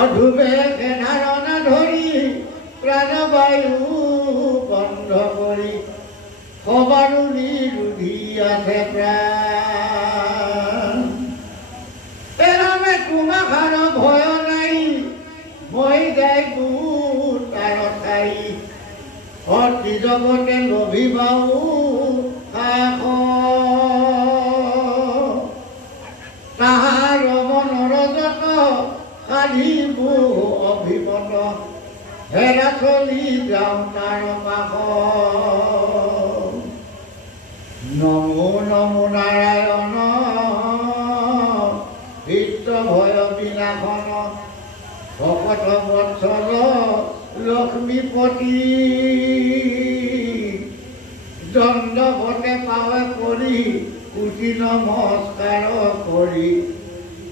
অধুবে ধাৰণা ধৰি প্ৰাণবায়ু বন্ধ কৰি সবাৰো নিৰোধী আছে প্ৰাণ। তোমাৰ ভয় নাই, মই যাই তাৰ ঠাই অতি জগতে লভিবাও কাষ। তাহাৰ মনৰ যত সাধিব অভিমত, হেৰা চলি যাওঁ তাৰ কাষ। নমো নমো নাৰায়ণ ভয় বিনাশন ভকত বৎসল লক্ষ্মীপতি। দণ্ডৱতে পাৱে কৰি কোটি নমস্কাৰ কৰি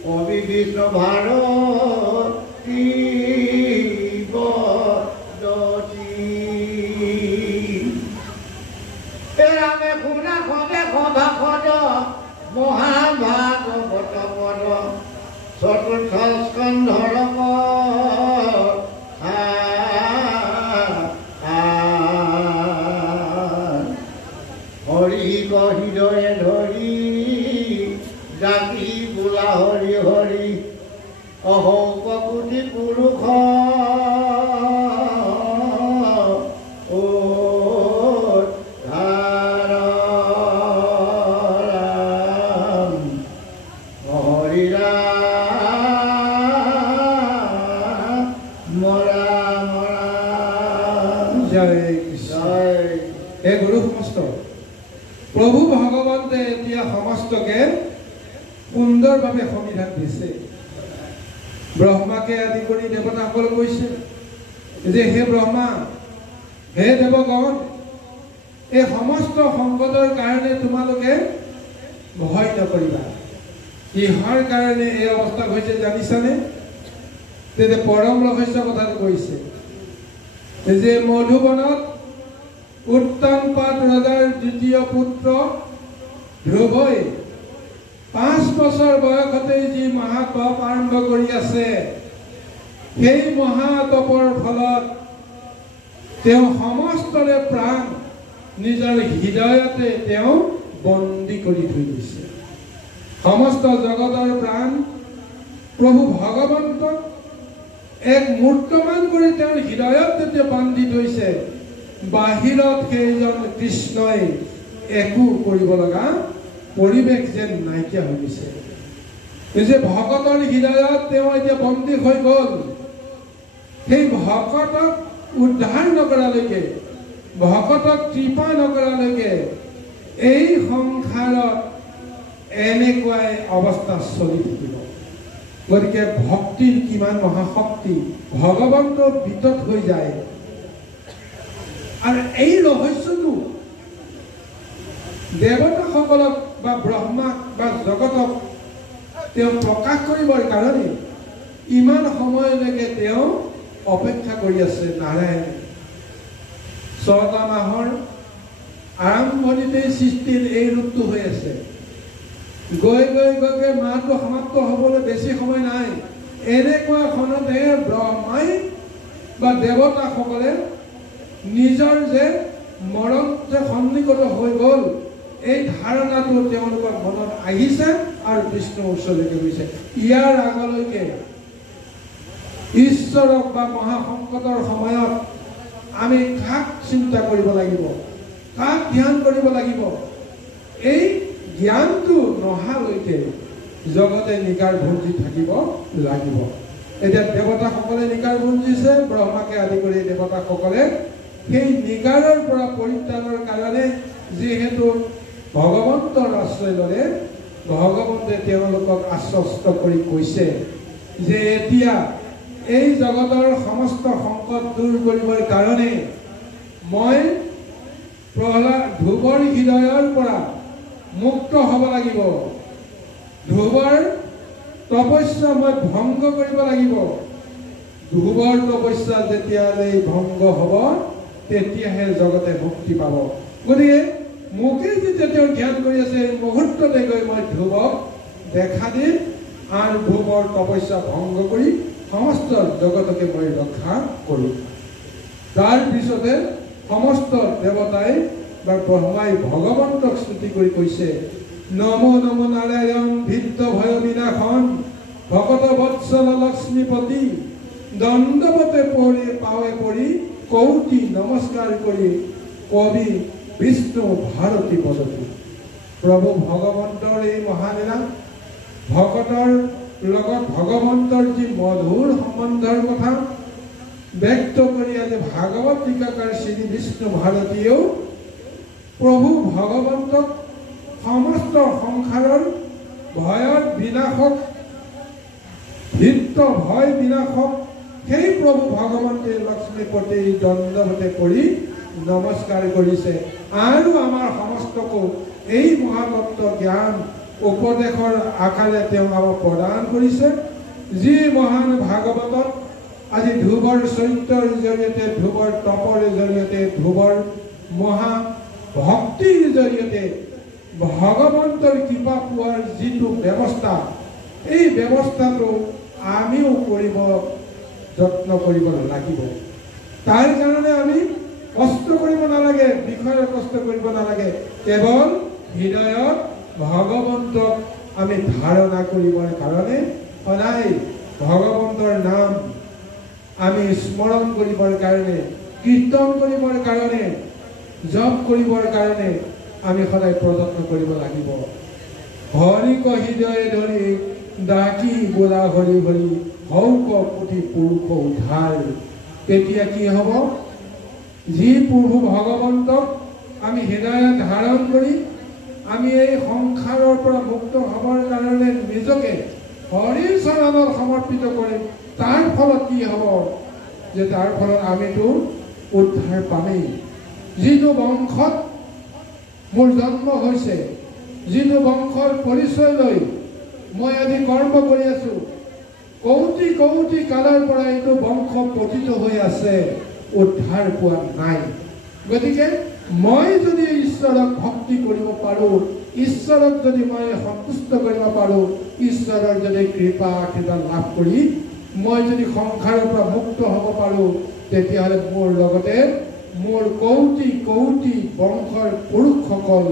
কবি বিষ্ণু ভাৰতী বদতি। এৰামে শুনা খবে সভাসদ মহাভাগৱত পদ চতুৰ্থ স্কন্ধৰ হৰি হৃদয়ে ধৰি জাতি বোলা হৰি হৰি অহৌক কোটি পুৰুষ প্ৰভু ভগৱন্তে এতিয়া সমস্তকে সুন্দৰভাৱে সংবিধান দিছে। ব্ৰহ্মাকে আদি কৰি দেৱতাসকল কৈছে যে হে ব্ৰহ্মা, হে দেৱগণ, এই সমস্ত সংকটৰ কাৰণে তোমালোকে ভয় নকৰিবা। কিহৰ কাৰণে এই অৱস্থা হৈছে জানিছানে? তেতিয়া পৰম ৰহস্য কথাটো কৈছে যে মধুবনত উত্তানপাত ৰজাৰ দ্বিতীয় পুত্ৰ ধ্ৰুৱই 5 বছৰ বয়সতেই যি মহাতপ আৰম্ভ কৰি আছে, সেই মহাতপৰ ফলত তেওঁ সমস্তৰে প্ৰাণ নিজৰ হৃদয়তে তেওঁ বন্দী কৰি থৈ দিছে। সমস্ত জগতৰ প্ৰাণ প্ৰভু ভগৱন্তক এক মূৰ্তমান কৰি তেওঁৰ হৃদয়ত যেতিয়া বান্ধি থৈছে, বাহিৰত সেইজন কৃষ্ণই একো কৰিব লগা পৰিৱেশ যেন নাইকিয়া হৈ গৈছে। যে ভকতৰ হৃদয়ত তেওঁ এতিয়া বন্দী হৈ গ'ল, সেই ভকতক উদ্ধাৰ নকৰালৈকে, ভকতক কৃপা নকৰালৈকে এই সংসাৰত এনেকুৱাই অৱস্থা চলি থাকিব। গতিকে ভক্তিৰ কিমান মহাশক্তি, ভগৱন্ত বিতত হৈ যায়। আৰু এই ৰহস্যটো দেৱতাসকলক বা ব্ৰহ্মাক বা জগতক তেওঁ প্ৰকাশ কৰিবৰ কাৰণে ইমান সময়লৈকে তেওঁ অপেক্ষা কৰি আছে। নাৰায়ণে 6টা মাহৰ আৰম্ভণিতেই সৃষ্টিৰ এই ৰূপটো হৈ আছে। গৈ গৈ গৈ গৈ মাহটো সমাপ্ত হ'বলৈ বেছি সময় নাই। এনেকুৱা খনতে ব্ৰহ্মাই বা দেৱতাসকলে নিজৰ যে মৰম যে সন্নিকট হৈ গ'ল, এই ধাৰণাটো তেওঁলোকৰ মনত আহিছে আৰু বিষ্ণুৰ ওচৰলৈকে গৈছে। ইয়াৰ আগলৈকে ঈশ্বৰক বা মহাসংকটৰ সময়ত আমি কাক চিন্তা কৰিব লাগিব, কাক ধ্যান কৰিব লাগিব, এই জ্ঞানটো নহালৈকে জগতে নিকাৰ ভঞ্জি থাকিব লাগিব। এতিয়া দেৱতাসকলে নিকাৰ ভঞ্জিছে, ব্ৰহ্মাকে আদি কৰি দেৱতাসকলে সেই নিকাৰৰ পৰা পৰিত্ৰাণৰ কাৰণে যিহেতু ভগৱন্তৰ আশ্ৰয় ল'লে, ভগৱন্তে তেওঁলোকক আশ্বস্ত কৰি কৈছে যে এতিয়া এই জগতৰ সমস্ত সংকট দূৰ কৰিবৰ কাৰণে মই ধ্ৰুৱৰ হৃদয়ৰ পৰা মুক্ত হ'ব লাগিব। ধ্ৰুৱৰ তপস্যা মই ভংগ কৰিব লাগিব। ধ্ৰুৱৰ তপস্যা যেতিয়ালৈ ভংগ হ'ব তেতিয়াহে জগতে মুক্তি পাব। গতিকে মোকে যেতিয়া তেওঁ ধ্যান কৰি আছে, এই মুহূৰ্ততে গৈ মই ধ্ৰুৱক দেখা দিম আৰু ধ্ৰুৱৰ তপস্যা ভংগ কৰি সমস্ত জগতকে মই ৰক্ষা কৰিম। তাৰপিছতে সমস্ত দেৱতাই বা ব্ৰহ্মাই ভগৱন্তক স্তুতি কৰি কৈছে, নমো নমো নাৰায়ণ ভিত্ত ভয় বিনাশন ভকত বৎসল লক্ষ্মীপতি দণ্ডৱতে পৰি পাৱে পৰি কৌটি নমস্কাৰ কৰি কবি বিষ্ণু ভাৰতী পদতী। প্ৰভু ভগৱন্তৰ এই মহালীলা, ভকতৰ লগত ভগৱন্তৰ যি মধুৰ সম্বন্ধৰ কথা ব্যক্ত কৰি আজি ভাগৱত টীকাকাৰ শ্ৰী বিষ্ণু ভাৰতীয়েও প্ৰভু ভগৱন্তক সমস্ত সংসাৰৰ ভয়ৰ বিনাশক, ভিত্ত ভয় বিনাশক সেই প্ৰভু ভগৱন্তে লক্ষ্মীপতি দণ্ডৱতে কৰি নমস্কাৰ কৰিছে। আৰু আমাৰ সমস্তকো এই মহাতত্ব জ্ঞান উপদেশৰ আকাৰে তেওঁ আমাক প্ৰদান কৰিছে। যি মহান ভাগৱতত আজি ধ্ৰুৱৰ চৰিত্ৰৰ জৰিয়তে, ধ্ৰুৱৰ তপৰ জৰিয়তে, ধ্ৰুৱৰ মহা ভক্তিৰ জৰিয়তে ভগৱন্তৰ কৃপা পোৱাৰ যিটো ব্যৱস্থা, এই ব্যৱস্থাটো আমিও কৰিব যত্ন কৰিব লাগিব। তাৰ কাৰণে আমি কষ্ট কৰিব নালাগে, বিষয়ৰ কষ্ট কৰিব নালাগে। কেৱল হৃদয়ত ভগৱন্তক আমি ধাৰণা কৰিবৰ কাৰণে সদায় ভগৱন্তৰ নাম আমি স্মৰণ কৰিবৰ কাৰণে, কীৰ্তন কৰিবৰ কাৰণে, জপ কৰিবৰ কাৰণে আমি সদায় প্ৰযত্ন কৰিব লাগিব। হৰিক হৃদয়ে ধৰি ডাকি বোলা হৰি হৰি হৌক পুথি পুৰুষ উদ্ধাৰ। তেতিয়া কি হ'ব? যি প্ৰভু ভগৱন্তক আমি হৃদয়ত ধাৰণ কৰি আমি এই সংসাৰৰ পৰা মুক্ত হ'বৰ কাৰণে নিজকে হৰিৰ চৰণত সমৰ্পিত কৰিম, তাৰ ফলত কি হ'ব? যে তাৰ ফলত আমিতো উদ্ধাৰ পামেই। যিটো বংশত মোৰ জন্ম হৈছে, যিটো বংশৰ পৰিচয় লৈ মই আজি কৰ্ম কৰি আছো, কৌটি কৌটি কালৰ পৰা এইটো বংশ পতিত হৈ আছে, উদ্ধাৰ পোৱা নাই। গতিকে মই যদি ঈশ্বৰক ভক্তি কৰিব পাৰোঁ, ঈশ্বৰক যদি মই সন্তুষ্ট কৰিব পাৰোঁ, ঈশ্বৰৰ যদি কৃপা আশীৰ্বাদ লাভ কৰি মই যদি সংসাৰৰ পৰা মুক্ত হ'ব পাৰোঁ, তেতিয়াহ'লে মোৰ লগতে মোৰ কৌটি কৌটি বংশৰ পুৰুষসকল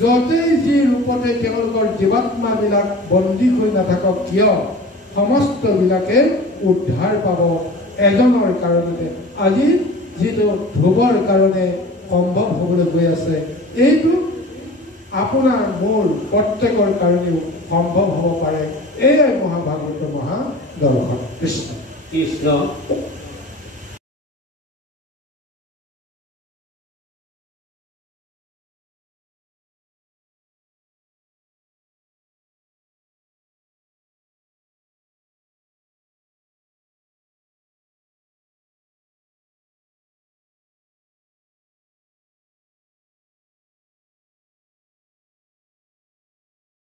য'তেই যি ৰূপতে তেওঁলোকৰ জীৱাত্মাবিলাক বন্দী হৈ নাথাকক কিয় সমস্তবিলাকে উদ্ধাৰ পাব এজনৰ কাৰণতে। আজি যিটো ধ্ৰুৱৰ কাৰণে সম্ভৱ হ'বলৈ গৈ আছে এইটো আপোনাৰ মোৰ প্ৰত্যেকৰ কাৰণেও সম্ভৱ হ'ব পাৰে। এয়াই মহাভাগৱত মহাদৰ্শন। কৃষ্ণ কৃষ্ণ